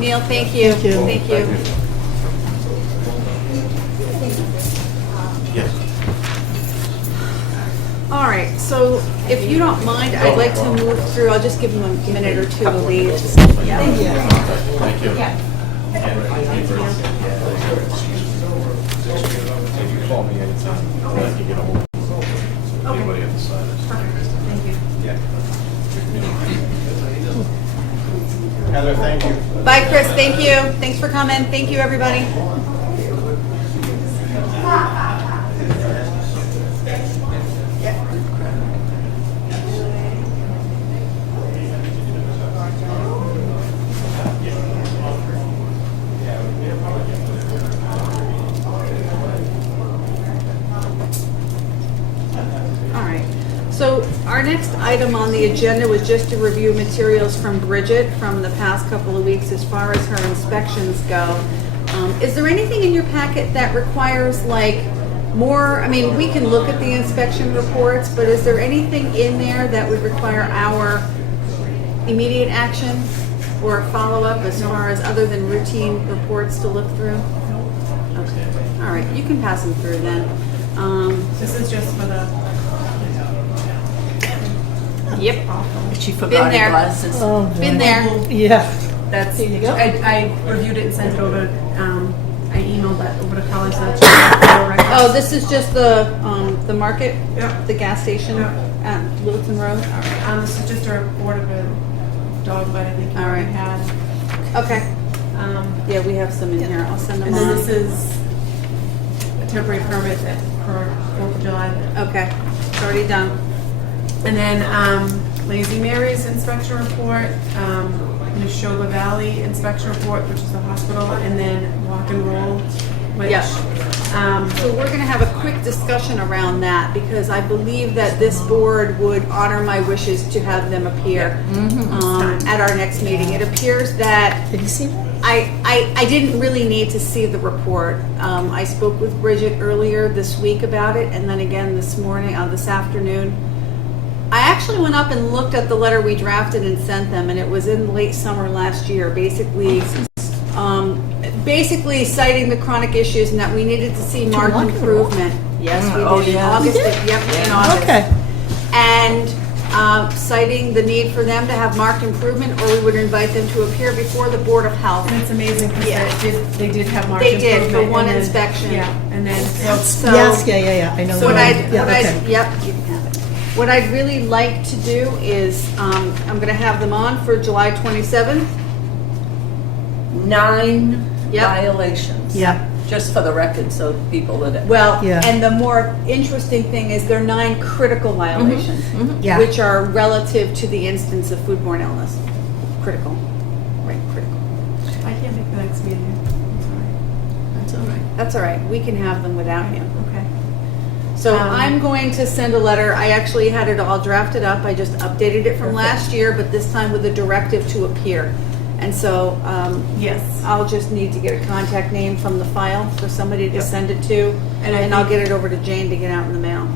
Neil, thank you. Thank you. Yes. All right, so if you don't mind, I'd like to move through, I'll just give them a minute or two to leave. Yeah. Thank you. If you call me anytime, I can get a hold of anybody at the side. Thank you. Yeah. Heather, thank you. Bye, Chris, thank you. Thanks for coming. Thank you, everybody. So our next item on the agenda was just to review materials from Bridget from the past couple of weeks as far as her inspections go. Is there anything in your packet that requires like more, I mean, we can look at the inspection reports, but is there anything in there that would require our immediate action or follow-up as far as other than routine reports to look through? Okay, all right, you can pass them through then. This is just for the. Yep. She Been forgot her there. glasses. Oh, boy. Been there. Yeah. That's, There you go. I reviewed it and sent it over, I emailed that over to Kelly, so that's. Oh, this is just the market? Yeah. The gas station at Littleton Road? This is just a report of a dog bite I think you All already right. had. Okay. Yeah, we have some in here. I'll send them And then on. this is a temporary permit that for 4th of July. Okay, it's already done. And then Lazy Mary's inspection report, Neshoba Valley inspection report, which is the hospital, and then Walk and Roll, which. Yeah. So we're gonna have a quick discussion around that because I believe that this board would honor my wishes to have them appear at our next meeting. It appears that Did you see that? I didn't really need to see the report. I spoke with Bridget earlier this week about it, and then again this morning, this afternoon. I actually went up and looked at the letter we drafted and sent them, and it was in late summer last year, basically citing the chronic issues and that we needed to see marked improvement. Yes, we did in August. Yep, in August. Okay. And citing the need for them to have marked improvement, or we would invite them to appear before the Board of Health. And it's amazing because they did have marked They improvement. did for one and then- inspection. Yeah, and then. So, Yes, yeah, I know. So that. yep, Okay. you can have it. What I'd really like to do is, I'm gonna have them on for July 27th. 9 Yep. violations. Yeah. Just for the record, so people that. Well, Yeah. and the more interesting thing is there are 9 critical violations, Yeah. which are relative to the instance of foodborne illness. Critical, right, critical. I can't make the next meeting. I'm sorry. That's all right. That's all right, we can have them without him. Okay. So I'm going to send a letter. I actually had it all drafted up. I just updated it from last year, but this time with a directive to appear. And so Yes. I'll just need to get a contact name from the file for somebody to Yep. send it to, And I and I'll think- get it over to Jane to get out in the mail.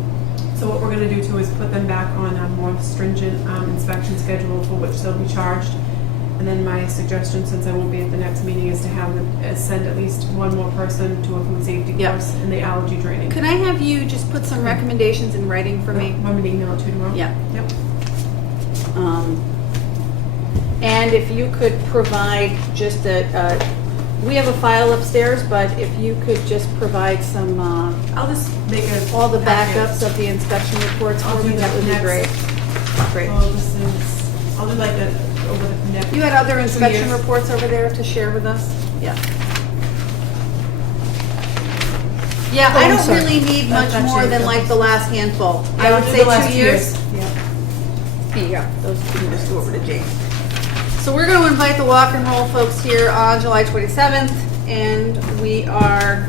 So what we're gonna do too is put them back on a more stringent inspection schedule for which they'll be charged. And then my suggestion, since I won't be at the next meeting, is to have them send at least one more person to a food safety Yep. course in the allergy training. Could I have you just put some recommendations in writing for me? Want me to email it to you tomorrow? Yeah. Yep. And if you could provide just we have a file upstairs, but if you could just provide some, I'll just make all the packet. backups of the inspection reports I'll for me, do that that would be next. great. Great. Well, this is, I'll do like a, over the next. You had other 2 inspection years. reports over there to share with us? Yeah. Yeah, Oh, I I'm don't sorry. really need much That's more actually than good. like the last handful. I Yeah, would I'll do say the last 2 years. Yeah. Here you go. Those you can just go over to Jane. So we're going to invite the Walk and Roll folks here on July 27th, and we are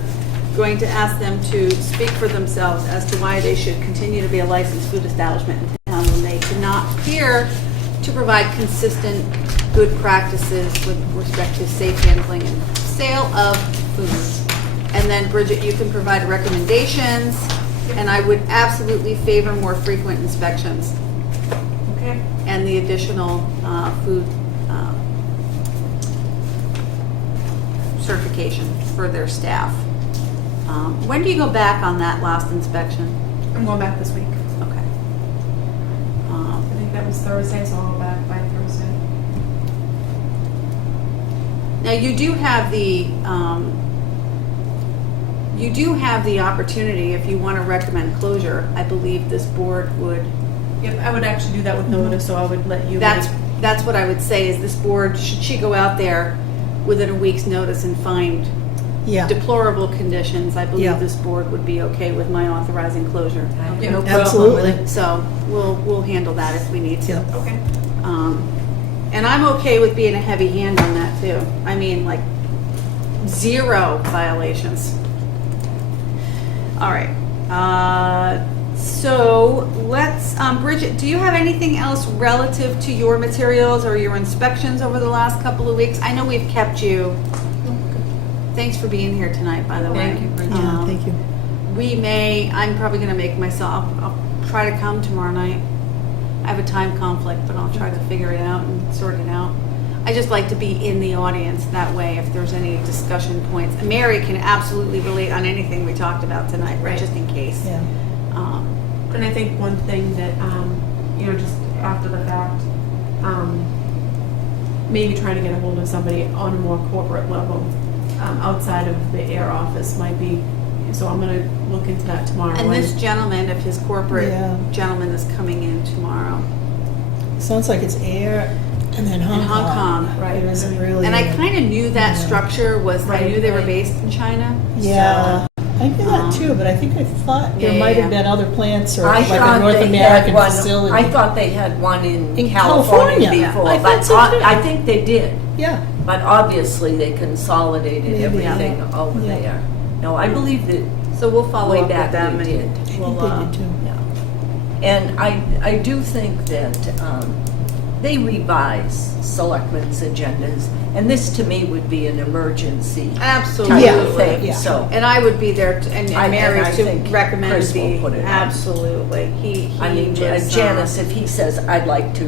going to ask them to speak for themselves as to why they should continue to be a licensed food establishment in town when they do not appear to provide consistent good practices with respect to safe handling and sale of food. And then Bridget, you can provide recommendations, and I would absolutely favor more frequent inspections. Okay. And the additional food certification for their staff. When do you go back on that last inspection? I'm going back this week. Okay. I think that was Thursday, so I'll go back by Thursday. Now you do have the opportunity, if you want to recommend closure. I believe this board would. Yep, I would actually do that with notice, so I would let you. That's what I would say. Is this board, should she go out there within a week's notice and find deplorable conditions, I believe this board would be okay with my authorizing closure. No Absolutely. So we'll handle that if we need to. Okay. And I'm okay with being a heavy hand on that too. I mean, like 0 violations. All right. So let's, Bridget, do you have anything else relative to your materials or your inspections over the last couple of weeks? I know we've kept you. Thanks for being here tonight, by the way. Thank you, Bridget. Thank you. I'm probably going to make myself, I'll try to come tomorrow night. I have a time conflict, but I'll try to figure it out and sort it out. I just like to be in the audience, that way if there's any discussion points. Mary can absolutely relate on anything we talked about tonight, right? Just in case. Yeah. And I think one thing that, just after the fact, maybe trying to get a hold of somebody on a more corporate level outside of the Ayer office might be, so I'm going to look into that tomorrow. And this gentleman, if his corporate gentleman is coming in tomorrow. Sounds like it's Ayer and then Hong Kong. Right. It isn't really. And I kind of knew that structure was, I knew they were based in China. Yeah. I knew that too, but I think I thought there might have been other plants or I like a thought North they American had one- facility. I thought they had one in California. before, I thought but so too. I think they did. Yeah. But obviously they consolidated Maybe. everything over there. No, I believe that. So we'll follow way up back with them. they did. I think they did too. And I do think that they revise selectmen's agendas, and this to me would be an emergency Absolutely. type of thing. So, And I would be there, and Mary I to think recommend Chris will put it on. absolutely. He I mean, was, Janice, if he says, I'd like to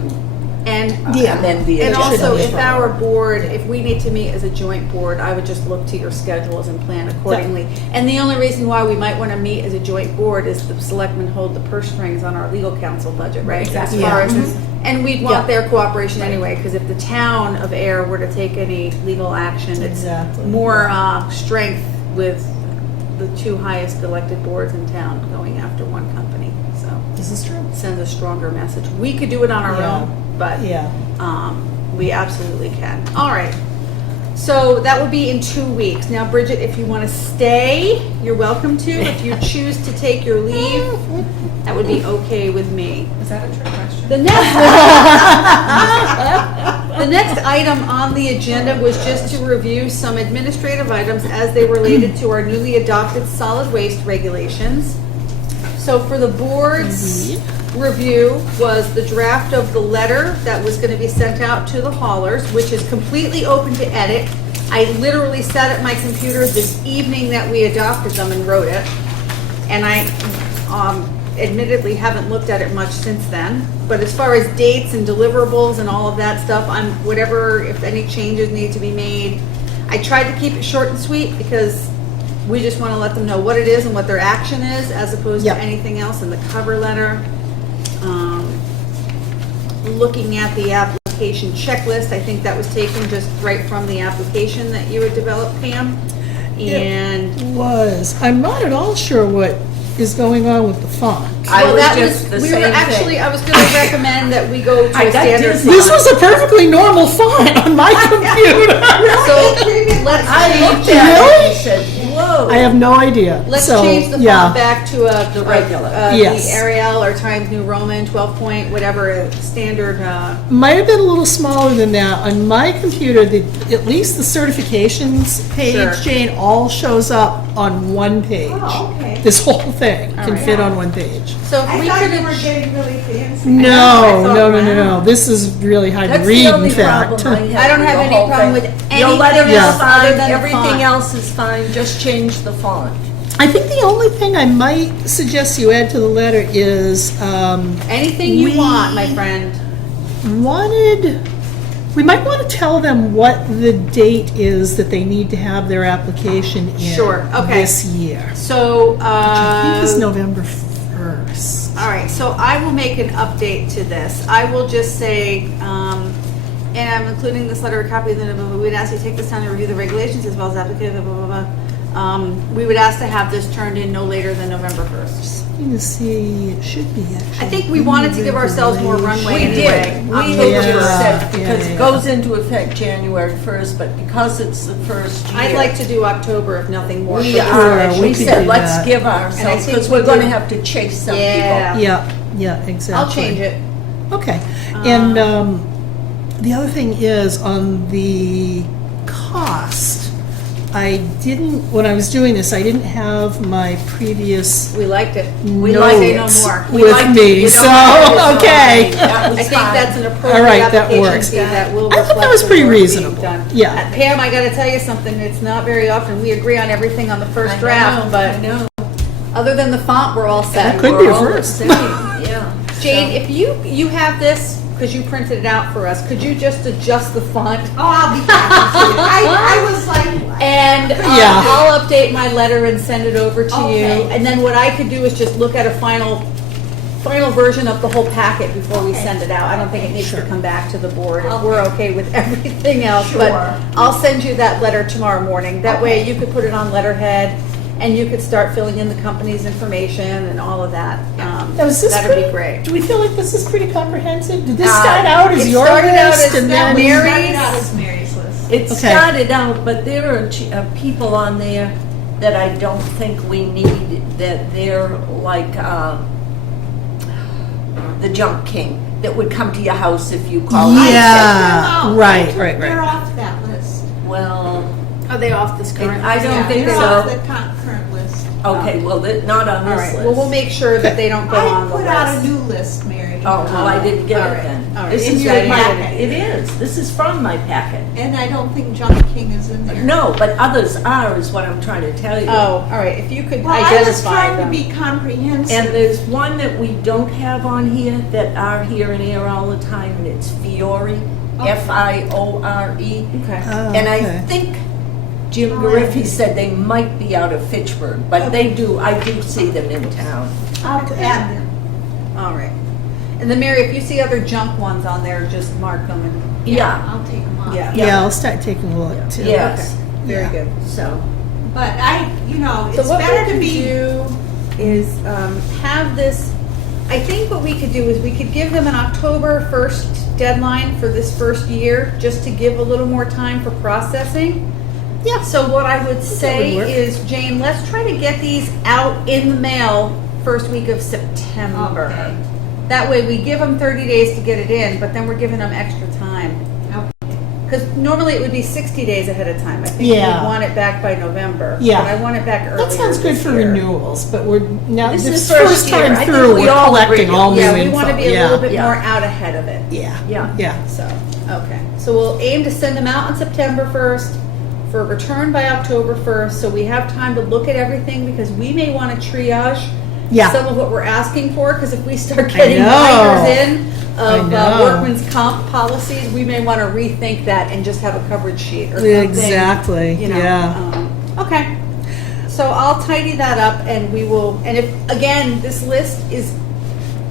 and amend the and agenda. also, if our board, if we need to meet as a joint board, I would just look to your schedules and plan accordingly. And the only reason why we might want to meet as a joint board is the selectmen hold the purse strings on our legal counsel budget, right? Exactly. As far as and we'd want their cooperation anyway, because if the town of Ayer were to take any legal action, it's more strength with the 2 highest elected boards in town going after one company. So This is true. Sends a stronger message. We could do it on our own, but we absolutely can. All right. So that will be in 2 weeks. Now, Bridget, if you want to stay, you're welcome to. If you choose to take your leave, that would be okay with me. Is that a trick question? The next item on the agenda was just to review some administrative items as they related to our newly adopted solid waste regulations. So for the board's review was the draft of the letter that was going to be sent out to the haulers, which is completely open to edit. I literally sat at my computer this evening that we adopted them and wrote it. And I admittedly haven't looked at it much since then. But as far as dates and deliverables and all of that stuff, if any changes need to be made, I tried to keep it short and sweet because we just want to let them know what it is and what their action is as opposed to anything else in the cover letter. Looking at the application checklist, I think that was taken just right from the application that you had developed, Pam. And It was. I'm not at all sure what is going on with the font. I was going to recommend that we go to a standard font. This was a perfectly normal font on my computer. So let's I looked change at it Really? and said, whoa. Oh. I have no idea. Let's So, change the yeah. font back to The regular. Yes. the Arial or Times New Roman, 12 point, whatever, standard, Might have been a little smaller than that. On my computer, at least the certifications page, Sure. Jane, all shows up on one page. Oh, okay. This whole thing All can right. fit on one page. so if I we thought could you were getting really fancy. No. This is really hard to That's read, the in only fact. problem I have. I don't with have the any whole problem thing. with Your anything letter else is other fine, than the everything font. else is fine, just change the font. I think the only thing I might suggest you add to the letter is, Anything you want, my friend. we might want to tell them what the date is that they need to have their application in. Sure, okay. This year. So, Which I think is November 1st. all right, so I will make an update to this. I will just say, and I'm including this letter, a copy of the, we'd ask you to take this time to review the regulations as well as applicative, blah, blah, blah. We would ask to have this turned in no later than November 1st. Looking to see, it should be actually. I think we wanted to give ourselves more runway We anyway. did, on we the just first. said, because yeah. it goes into effect January 1st, but because it's the first year. I'd like to do October if nothing more. We for this are, election. we we could said, do let's that. give And I ourselves, think because we we're gonna do. have to chase some Yeah. people. Yeah, exactly. I'll change it. Okay. And the other thing is on the cost. When I was doing this, I didn't have my previous We liked it. We notes liked Say no more. We with liked me, it. You so, don't have to okay. that was I think fine. that's an appropriate All right, that application works. fee that will I thought that reflect was the pretty work being reasonable. done. Yeah. Pam, I gotta tell you something, it's not very often we agree on everything on the first draft, I but know. other than the font, we're all set. That could be We're a all the first. same, Yeah. Jane, if you have this, because you printed it out for us, could you just adjust the font? Oh, I'll be happy to. I was like, And Yeah. I'll update my letter and send it over to you. Okay. And then what I could do is just look at a final version of the whole packet before we Okay. send it out. I don't think it needs to come back to the board if Okay. we're okay with everything else. But Sure. I'll send you that letter tomorrow morning. That way Okay. you could put it on letterhead and you could start filling in the company's information and all of that. Now, is this That'd pretty- be great. Do we feel like this is pretty comprehensive? Did this start out as it your started out list as and then? Mary's. started out as Mary's list. It Okay. started out, but there are people on there that I don't think we need, that they're like the junk king, that would come to your house if you called. Yeah, right. They're off that list. Well, Are they off this current? I don't Yeah, think they're so. off the current list. Okay, well, not on All this right. list. Well, we'll make sure that they don't go I on the put list. out a new list, Mary. Oh, well, I didn't get All it right, then. all right. This In is your from my, packet. it is, this is from my packet. And I don't think John King is in there. No, but others are, is what I'm trying to tell you. Oh, all right. If you could Well, I was identify trying them. to be comprehensive. And there's one that we don't have on here that are here and here all the time, and it's Fiore, Fiore. Okay. Oh, And I okay. think Jim Gariffi said they might be out of Fitchburg, but I do see them in town. I'll add them. All right. And then Mary, if you see other junk ones on there, just mark them and. Yeah, I'll take them off. Yeah. Yeah, I'll start taking a look too. yes, Very Yeah. good. so. But So it's what better we to could be. do is have this. I think what we could do is we could give them an October 1st deadline for this first year, just to give a little more time for processing. Yeah. So what I would say work. is, Jane, let's try to get these out in the mail first week of September. Okay. That way we give them 30 days to get it in, but then we're giving them extra time. Because normally it would be 60 days ahead of time. I think Yeah. we want it back by November. Yeah. But I want it back earlier That sounds good this for year. renewals, but we're now, This this is first first year. time I think through, we we're all collecting agree. all new Yeah, info. we want to be a Yeah. little bit Yeah. more out ahead of it. Yeah, Yeah. yeah. So, okay. So we'll aim to send them out on September 1st for return by October 1st. So we have time to look at everything because we may want to triage Yeah. some of what we're asking for. Because if we start getting know. binders in I of know. workman's comp policies, we may want to rethink that and just have a coverage sheet or something. Exactly, You know, yeah. Okay. So I'll tidy that up and we will, and if, again, this list is,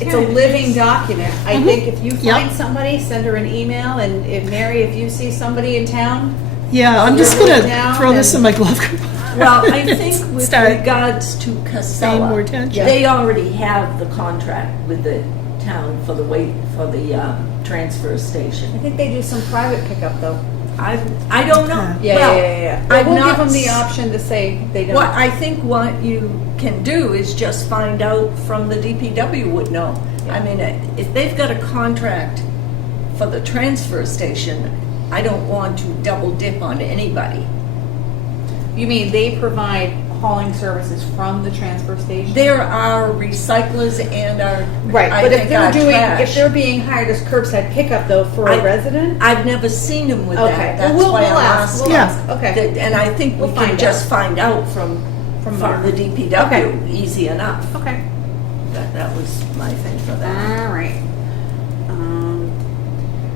it's a living document. I think if you Yep. find somebody, send her an email, and if Mary, if you see somebody in town, Yeah, I'm just You're gonna going down throw this in and- my glove compartment. Well, I think with Start regards to paying Casella, more attention. they already have the contract with the town for the transfer I station. think they do some private pickup though. I don't know. Yeah, Well, yeah. I've We'll give not them the s- option to say they don't. What I think what you can do is just find out from the DPW would know. I mean, if they've got a contract for the transfer station, I don't want to double dip on anybody. You mean they provide hauling services from the transfer station? There are recyclers and our Right, I but if think they're our doing, trash. if they're being hired as curbside pickup though for a resident? I've never seen them with Okay, that. well, That's we'll why I'm ask, asking. we'll ask, okay. And I think We'll we can find just out. find out from Mark. the DPW, Okay. easy enough. Okay. That was my thing for that. All right.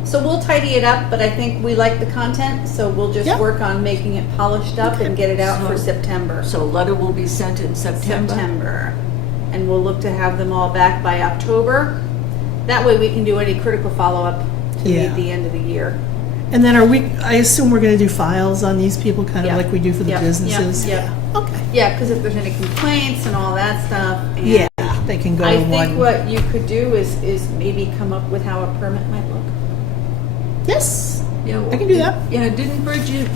So we'll tidy it up, but I think we like the content, so we'll just Yep. work on making it polished up and get it out for So- September. So letter will be sent in September. And we'll look to have them all back by October. That way we can do any critical follow-up to Yeah. meet the end of the year. And then I assume we're gonna do files on these people, kind of Yeah. like we do for the Yep, businesses? yep, yep. Okay. Yeah, because if there's any complaints and all that stuff. And Yeah, they can go I to think one. what you could do is maybe come up with how a permit might look. Yes, Yeah, I can do that. Yeah, didn't Bridget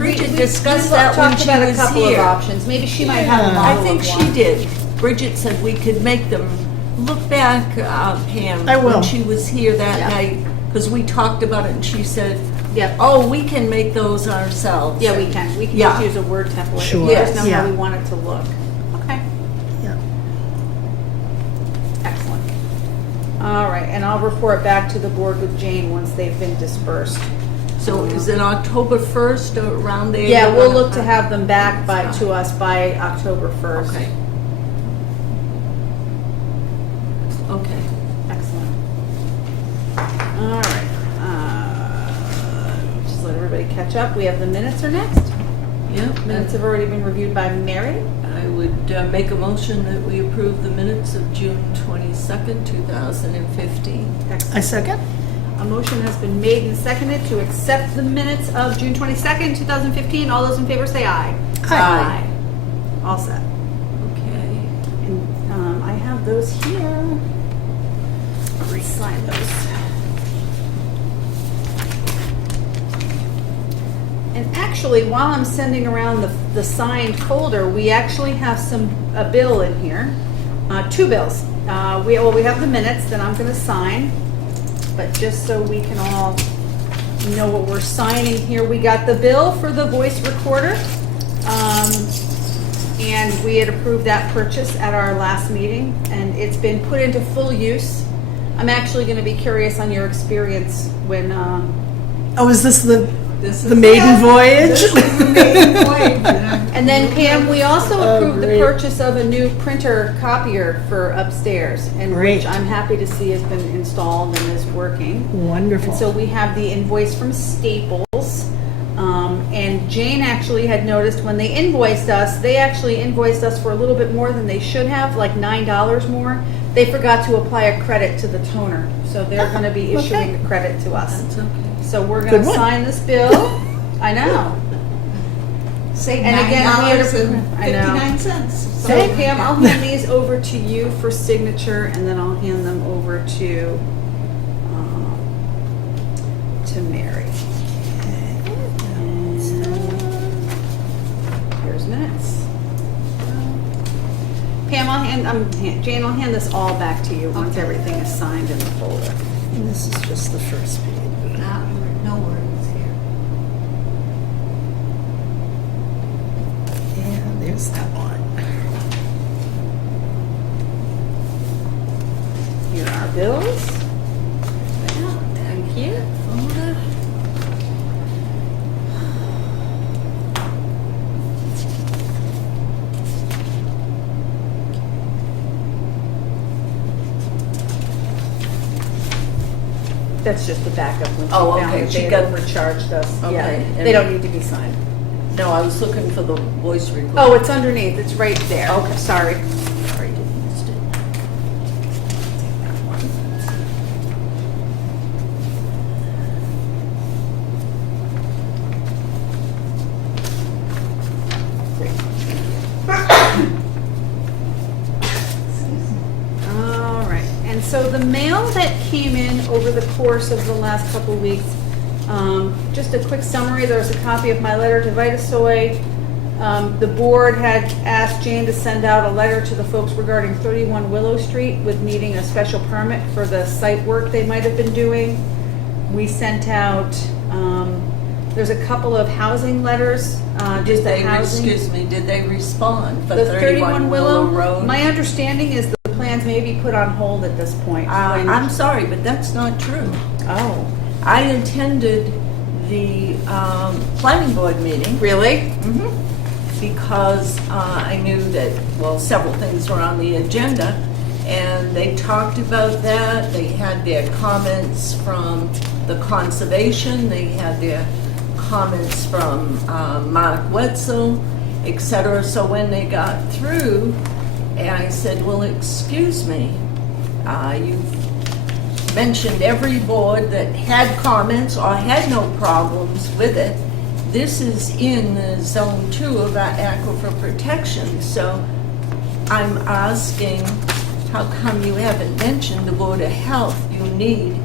We discuss that when talked she about was a couple here? of options. Maybe she might have a Yeah. model I think of she one. did. Bridget said we could make them. Look back, Pam, I will. when she was here that Yeah. night, because we talked about it and she said, Yeah. oh, we can make those ourselves. Yeah, we can. We can Yeah. just use a Word template. Sure. We just know Yeah. how we want it to look. Okay. Yeah. Excellent. All right, and I'll report back to the board with Jane once they've been dispersed. So is it October 1st or around there? Yeah, you're we'll gonna look to find- have them back to us by October 1st. Okay. Okay. Excellent. All right. Just let everybody catch up. We have the minutes are next. Yep. Minutes have already been reviewed by Mary. I would make a motion that we approve the minutes of June 22nd, 2015. I second. A motion has been made and seconded to accept the minutes of June 22nd, 2015. All those in favor say aye. Aye. All set. Okay. And I have those here. Re-sign those. And actually, while I'm sending around the signed folder, we actually have a bill in here, 2 bills. We have the minutes that I'm going to sign, but just so we can all know what we're signing here, we got the bill for the voice recorder, and we had approved that purchase at our last meeting, and it's been put into full use. I'm actually going to be curious on your experience when. Oh, is this the The maiden voyage? And then Pam, we also approved the great. purchase of a new printer copier for upstairs, and Great. which I'm happy to see has been installed and is working. Wonderful. And so we have the invoice from Staples. And Jane actually had noticed when they invoiced us, they actually invoiced us for a little bit more than they should have, like $9 more. They forgot to apply a credit to the toner, so they're going to be issuing a credit to us. That's okay. So we're Good going to one. sign this bill. I know. Save And again, we had $9.59. So Pam, I'll hand these over to you for signature, and then I'll hand them over to Mary. And here's minutes. Pam, Jane, I'll hand this all back to you once everything is signed in the folder. And this is just the first page. No worries here. Yeah, there's that one. Here are our bills. Thank you. That's just the backup when she Oh, found okay. that She they had got- overcharged us. Okay, Yeah, and- they don't need to be signed. No, I was looking for the voice recorder. Oh, it's underneath. It's right there. Okay. Sorry. Sorry, didn't missed it. All right. And so the mail that came in over the course of the last couple of weeks, Just a quick summary, there's a copy of my letter to Vitasoy. The board had asked Jane to send out a letter to the folks regarding 31 Willow Street with needing a special permit for the site work they might have been doing. We sent out, there's a couple of housing letters. Did they, excuse me, did they respond for The 31 Willow Road? My understanding is the plans may be put on hold at this point. I'm sorry, but that's not true. Oh. I attended the planning board meeting. Really? Mm-hmm. Because I knew that, well, several things were on the agenda, and they talked about that. They had their comments from the conservation. They had their comments from Mark Wetzel, etc. So when they got through, and I said, well, excuse me, you've mentioned every board that had comments or had no problems with it. This is in the Zone 2 of our aquifer protection, so I'm asking, how come you haven't mentioned the Board of Health? You need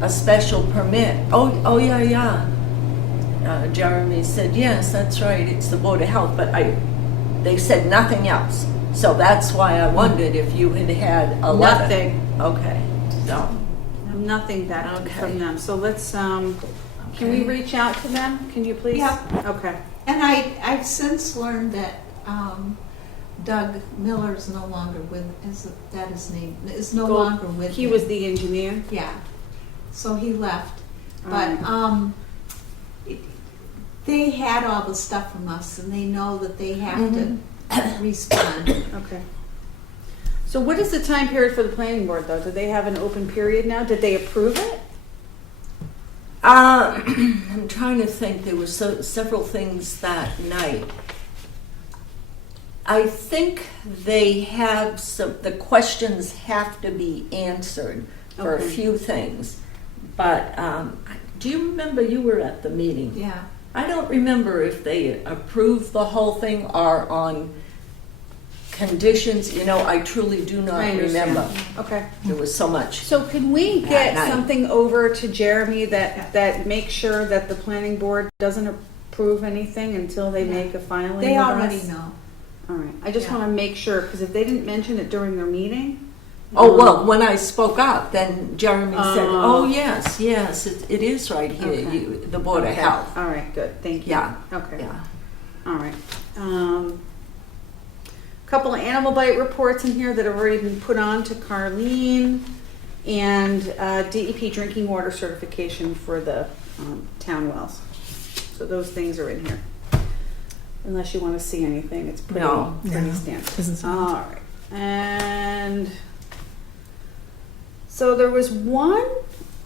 a special permit. Oh yeah. Jeremy said, yes, that's right, it's the Board of Health, but they said nothing else. So that's why I wondered if you had a letter. Nothing. Okay, so. Nothing back from them. So let's, can we reach out to them? Can you please? Yeah. Okay. And I've since learned that Doug Miller's no longer with, is that his name? Is no longer with He him. was the engineer? Yeah. So he left. But they had all the stuff from us, and they know that they have to respond. Okay. So what is the time period for the planning board, though? Do they have an open period now? Did they approve it? I'm trying to think. There were several things that night. I think they have the questions have to be answered for a few things. But do you remember you were at the meeting? Yeah. I don't remember if they approved the whole thing or on conditions. You know, I truly do not remember. Okay. There was so much. So can we that get night. something over to Jeremy that makes sure that the planning board doesn't approve anything until they make a filing? They with already us? know. All right. I just want to make sure, because if they didn't mention it during their meeting. Oh, well, when I spoke up, then Jeremy said, oh, yes, it is right here, Okay. the Board of Health. All right, good, thank you. Yeah. Okay. Yeah. All right. Couple of animal bite reports in here that have already been put on to Carlene, and DEP drinking water certification for the town wells. So those things are in here. Unless you want to see anything, it's pretty standard. All right. And so there was one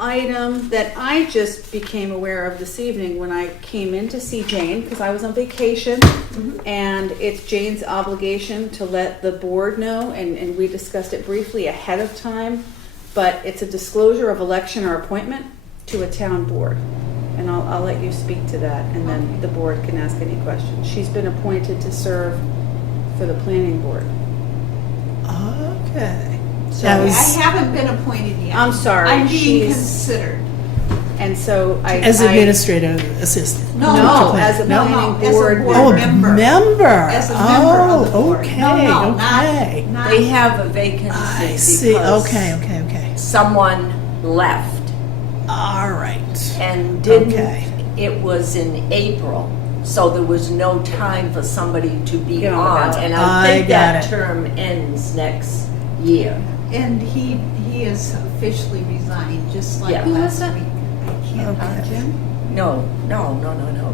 item that I just became aware of this evening when I came in to see Jane, because I was on vacation, and it's Jane's obligation to let the board know, and we discussed it briefly ahead of time, but it's a disclosure of election or appointment to a town board. And I'll let you speak to that, and then the board can ask any questions. She's been appointed to serve for the planning board. Okay. So I haven't been appointed yet. I'm sorry. I'm being she's- considered. And so As administrative assistant. No, as a planning as a board board member. As a member of the board. Okay, No, okay. not They have a vacancy I see. because Okay. someone left All right. and didn't. Okay. It was in April, so there was no time for somebody to be Get on the on. ballot. And I think got that it. term ends next year. And he has officially resigned, just like Yeah. Who was last that? week. I can't, Jim? No.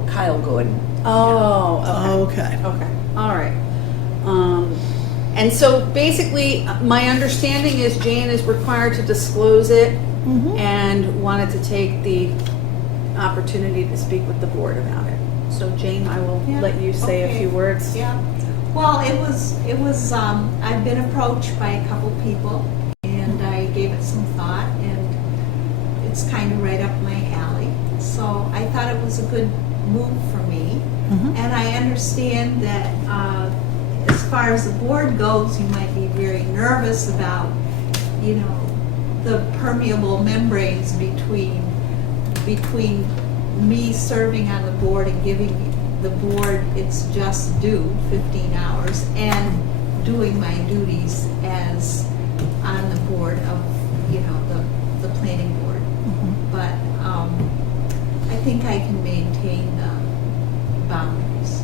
Kyle Gordon. Oh, Okay. okay. All right. And so basically, my understanding is Jane is required to disclose it and wanted to take the opportunity to speak with the board about it. So Jane, I will let you say a few words. Yeah. Well, it was, I've been approached by a couple people, and I gave it some thought, and it's kind of right up my alley. So I thought it was a good move for me. And I understand that as far as the board goes, you might be very nervous about, the permeable membranes between between me serving on the board and giving the board its just due, 15 hours, and doing my duties as on the board of, the planning board. But I think I can maintain the boundaries.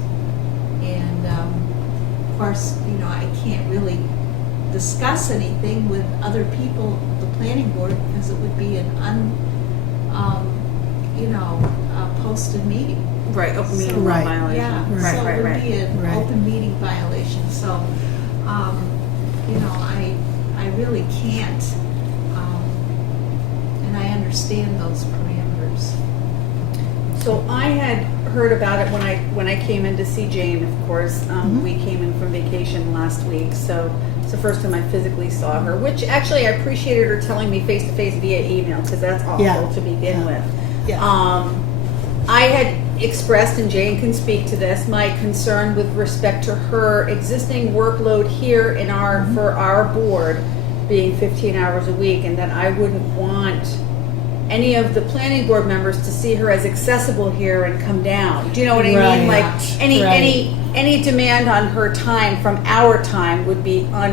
And of course, I can't really discuss anything with other people at the planning board because it would be an posted meeting. Right, open meeting law Right. violation. Yeah, Right, so right, it would right. be an Right. open meeting violation, so, I really can't, and I understand those parameters. So I had heard about it when I came in to see Jane, of course. We came in from vacation last week, so it's the first time I physically saw her, which actually I appreciated her telling me face to face via email, because that's awful Yeah. to begin with. Yeah. I had expressed, and Jane can speak to this, my concern with respect to her existing workload here in for our board being 15 hours a week, and that I wouldn't want any of the planning board members to see her as accessible here and come down. Do you know what I mean? Right. Like any demand on her time from our time would be Yes.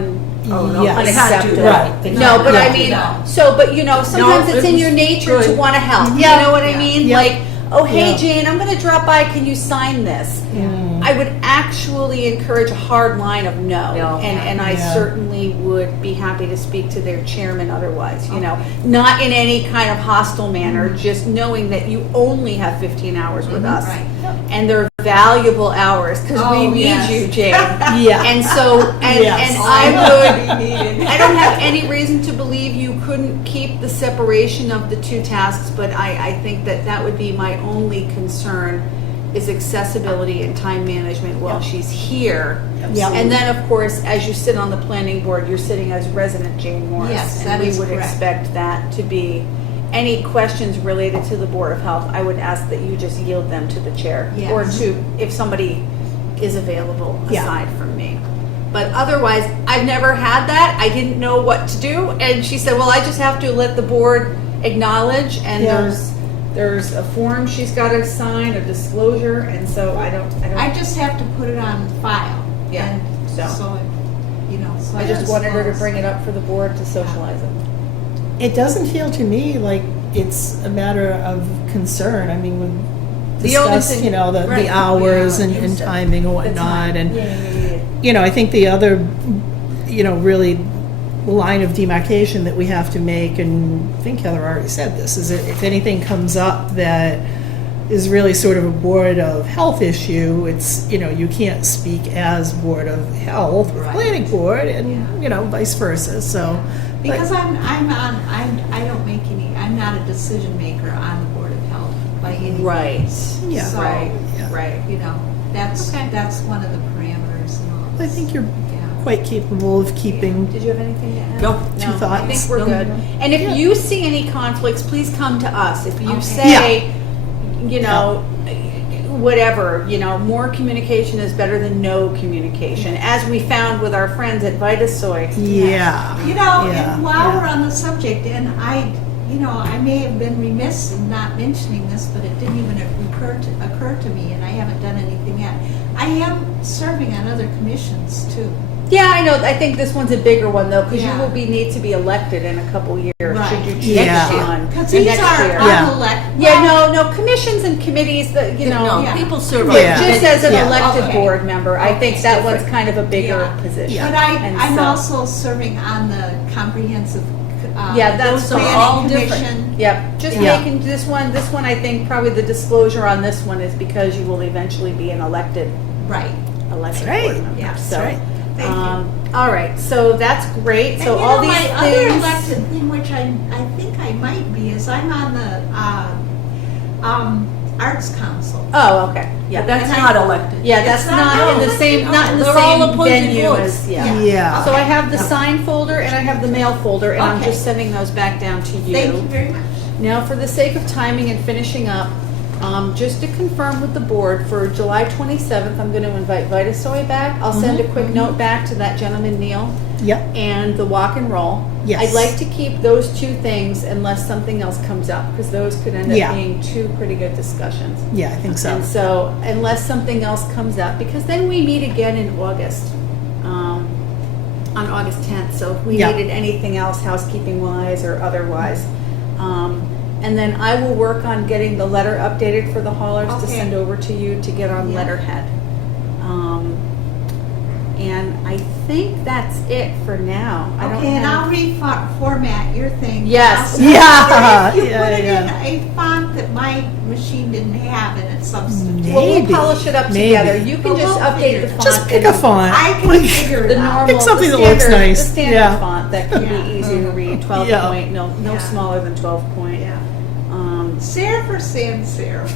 unacceptable. Right. No, but I mean, No. but sometimes No, it's it in was your nature to good. want to help. Yeah. You know what I mean? Yeah. Like, oh, hey, Yeah. Jane, I'm going to drop by. Can you sign this? I would actually encourage a hard line of no. No. And I Yeah. certainly would be happy to speak to their chairman otherwise, not in any kind of hostile manner, just knowing that you only have 15 hours with us. Right. And they're valuable hours because we Oh, need yes. you, Jane. Yeah. And so, Yes. I don't have any reason to believe you couldn't keep the separation of the two tasks, but I think that would be my only concern is accessibility and time management while she's here. Yep. And then, of course, as you sit on the planning board, you're sitting as resident Jane Morris. Yes, and that we is would correct. expect that to be any questions related to the Board of Health. I would ask that you just yield them to the chair, Yes. or to if somebody is available Yeah. aside from me. But otherwise, I've never had that. I didn't know what to do, and she said, "Well, I just have to let the board acknowledge." And Yeah. there's a form she's got to sign, a disclosure, and so I don't. I just have to put it on file. Yeah, And so. so I just wanted her to bring it up for the board to socialize it. It doesn't feel to me like it's a matter of concern. I mean, we The only discussed, thing- the right, hours yeah, and timing and whatnot, and Yeah. I think the other, really line of demarcation that we have to make, and I think Heather already said this, is that if anything comes up that is really sort of a Board of Health issue, it's, you can't speak as Board of Health or Right. Planning Board, and, vice versa, so. but- Because I'm not a decision maker on the Board of Health by any means. Right. Yeah. So, Right. that's Okay. that's one of the parameters and all. I think you're Yeah. quite capable of keeping. Did you have anything to add? No. Two thoughts. I think we're No. good. And if Yeah. you see any conflicts, please come to us. If you Okay. say, whatever, more communication is better than no communication, as we found with our friends at Vitasoy. Yeah. Yeah, And while yeah. we're on the subject, and I may have been remiss in not mentioning this, but it didn't even occur to me, and I haven't done anything yet. I am serving on other commissions too. Yeah, I know. I think this one's a bigger one though, because Yeah. you will need to be elected in a couple years. Right. Should you choose Yeah. one Because the these next are year. Yeah. unelected. Yeah, no, commissions and committees, that No, Yeah. people serve. But Yeah. just as an Yeah. elected Okay. board member, I think Okay. that one's kind of a bigger Yeah. position. But And I'm so- also serving on the comprehensive. Yeah, that's Those are planning all different. commission. Yep, just Yeah. making this one, I think probably the disclosure on this one is because you will eventually be an elected Right. board right. member. Yeah, that's So, right. Thank you. all right, so that's great. So And all these my other things. elected thing, which I think I might be, is I'm on the Arts Council. Oh, okay, yeah. But that's And not I- elected. Yeah, that's It's not not in the elected, same, no. not in the They're all same appointed venue boards. as, yeah. Yeah. So I have the sign folder and I have the mail folder, and I'm Okay. just sending those back down to you. Thank you very much. Now, for the sake of timing and finishing up, just to confirm with the board, for July 27th, I'm going to invite Vitasoy back. I'll send a quick note back to that gentleman, Neil. Yep. and the walk and roll. Yes. I'd like to keep those two things unless something else comes up, because those could end up Yeah. being two pretty good discussions. Yeah, I think so. And so, unless something else comes up, because then we meet again in August, on August 10th. So if we Yeah. needed anything else, housekeeping wise or otherwise. And then I will work on getting the letter updated for the haulers to Okay. send over to you to get on Yeah. letterhead. And I think that's it for now. I don't Okay, and I'll have. reformat your thing. Yes. I'll- Yeah, If you yeah, put it yeah. in a font that my machine didn't have and it's substitute. Well, we'll Maybe, polish it up maybe. together. You can But just we'll update figure the it font. Just pick a and font. I can figure The it out. normal, Pick something the that looks standard, nice. The standard Yeah. font that can Yeah. be easy to read, 12 Yeah. point, no Yeah. smaller than 12 point. Yeah. Serif or sans serif?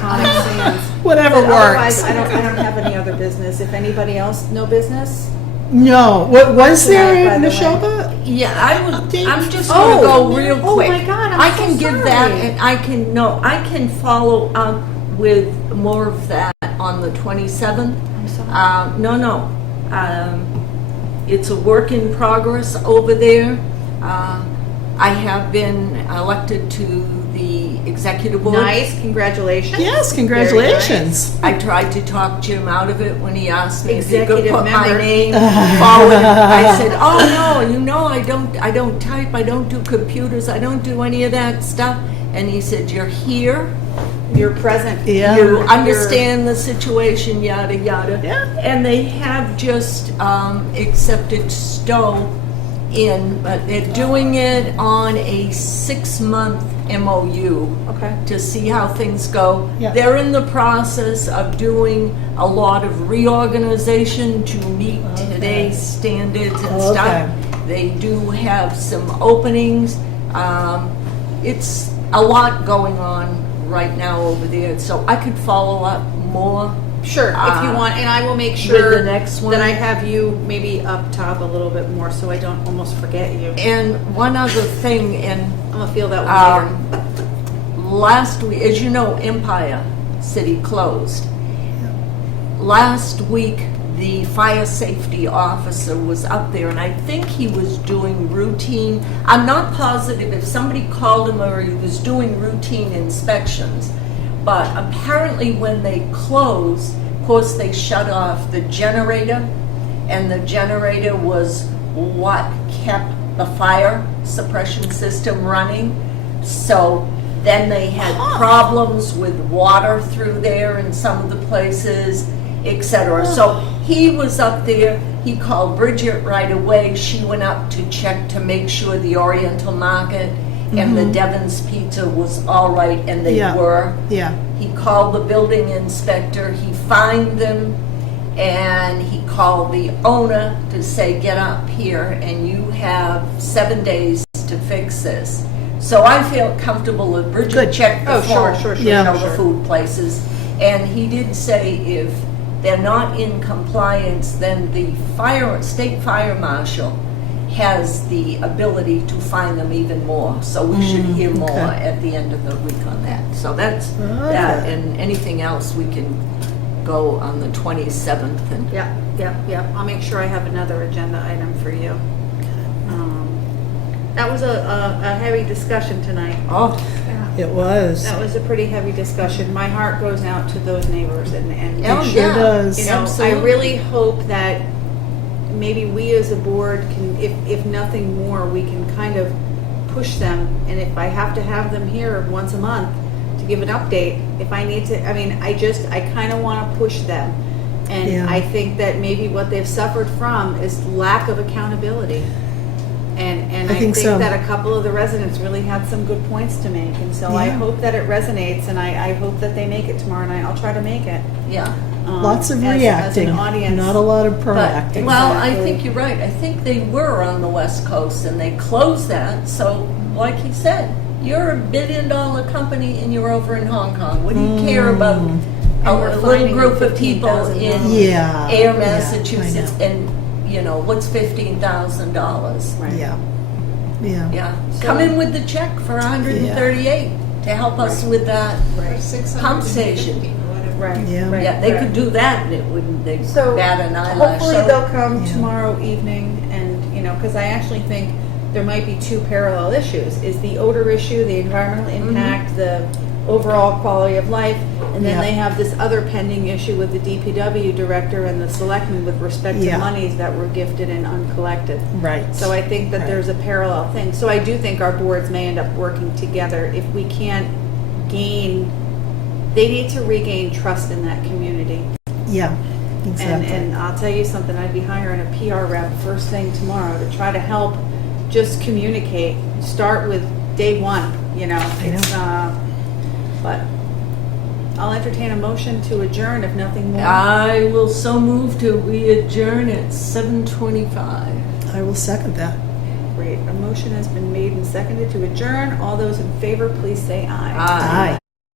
Comic Sans. Whatever But otherwise, works. I don't have any other business. If anybody else, no business? No, what was Yeah, there, by the way. Neshoba? Yeah, Update? I'm just gonna Oh, go real oh quick. my God, I'm I so can give that, sorry. and I can follow up with more of that on the 27th. I'm sorry. No. It's a work in progress over there. I have been elected to the executive board. Nice, congratulations. Yes, Very congratulations. I tried to talk Jim out of it when he asked me if he could Executive put my member. name forward. I said, "Oh no, I don't type, I don't do computers, I don't do any of that stuff." And he said, "You're here, You're present. Yeah. you understand the situation, yada yada." Yeah. And they have just accepted Stowe in, but they're doing it on a 6-month MOU Okay. to see how things go. Yeah. They're in the process of doing a lot of reorganization to meet today's standards and Okay. stuff. They do have some openings. It's a lot going on right now over there, so I could follow up more. Sure, if you want, and I will make with sure the next one. that I have you maybe up top a little bit more so I don't almost forget you. And one other thing, and I'm gonna feel that one later. last week, as you know, Empire City closed. Last week, the fire safety officer was up there, and I think he was doing routine, I'm not positive if somebody called him or he was doing routine inspections, but apparently when they closed, of course, they shut off the generator, and the generator was what kept the fire suppression system running. So then they had problems with water through there in some of the places, etc. So he was up there, he called Bridget right away, she went up to check to make sure the Oriental Market and the Devon's Pizza was all right, and they Yeah. were. Yeah. He called the building inspector, he fined them, and he called the owner to say, "Get up here and you have 7 days to fix this." So I feel comfortable that Bridget Good. checked the Oh, sure, phone, sure, you Yeah. know, sure. the food places. And he did say if they're not in compliance, then the state fire marshal has the ability to fine them even more. So we should hear more okay. at the end of the week on that. So that's Okay. that, and anything else we can go on the 27th. And Yep. I'll make sure I have another agenda item for you. That was a heavy discussion tonight. oh, It was. That was a pretty heavy discussion. My heart goes out to those neighbors and Oh, Sure yeah. does. you know, Absolutely. I really hope that maybe we as a board can, if nothing more, we can kind of push them. And if I have to have them here once a month to give an update, if I need to, I mean, I kind of want to push them. And Yeah. I think that maybe what they've suffered from is lack of accountability. And I think so. that a couple of the residents really had some good points to make. And so I Yeah. hope that it resonates, and I hope that they make it tomorrow night. I'll try to make it. yeah. Lots of As reacting, an audience. not a lot of But, proacting. well, I Exactly. think you're right. I think they were on the West Coast and they closed that. So, like he said, you're a $1 billion company and you're over in Hong Kong. What do you care about a we're little finding group of $15,000. people in Yeah, Ayer, yeah, Massachusetts, I know. and you know what's $15,000? Right. Yeah. Yeah, come in with the check for 138 to help us with that For pump 650, station. whatever. Right, Yeah. right. Yeah, they right. could do that and it wouldn't, they So bat an eyelash. hopefully they'll come Yeah. tomorrow evening and, you know, because I actually think there might be two parallel issues. Is the odor issue, the environmental impact, the overall quality of life, and then Yeah. they have this other pending issue with the DPW director and the selectmen with respect to Yeah. monies that were gifted and uncollected. Right. So I think that Right. there's a parallel thing. So I do think our boards may end up working together if we can't gain, they need to regain trust in that community. Yeah, exactly. And I'll tell you something, I'd be hiring a PR rep first thing tomorrow to try to help just communicate. Start with day one, you know. It's but I'll entertain a motion to adjourn if nothing more. I will so move to we adjourn at 7:25. I will second that. Great. A motion has been made and seconded to adjourn. All those in favor, please say aye. Aye.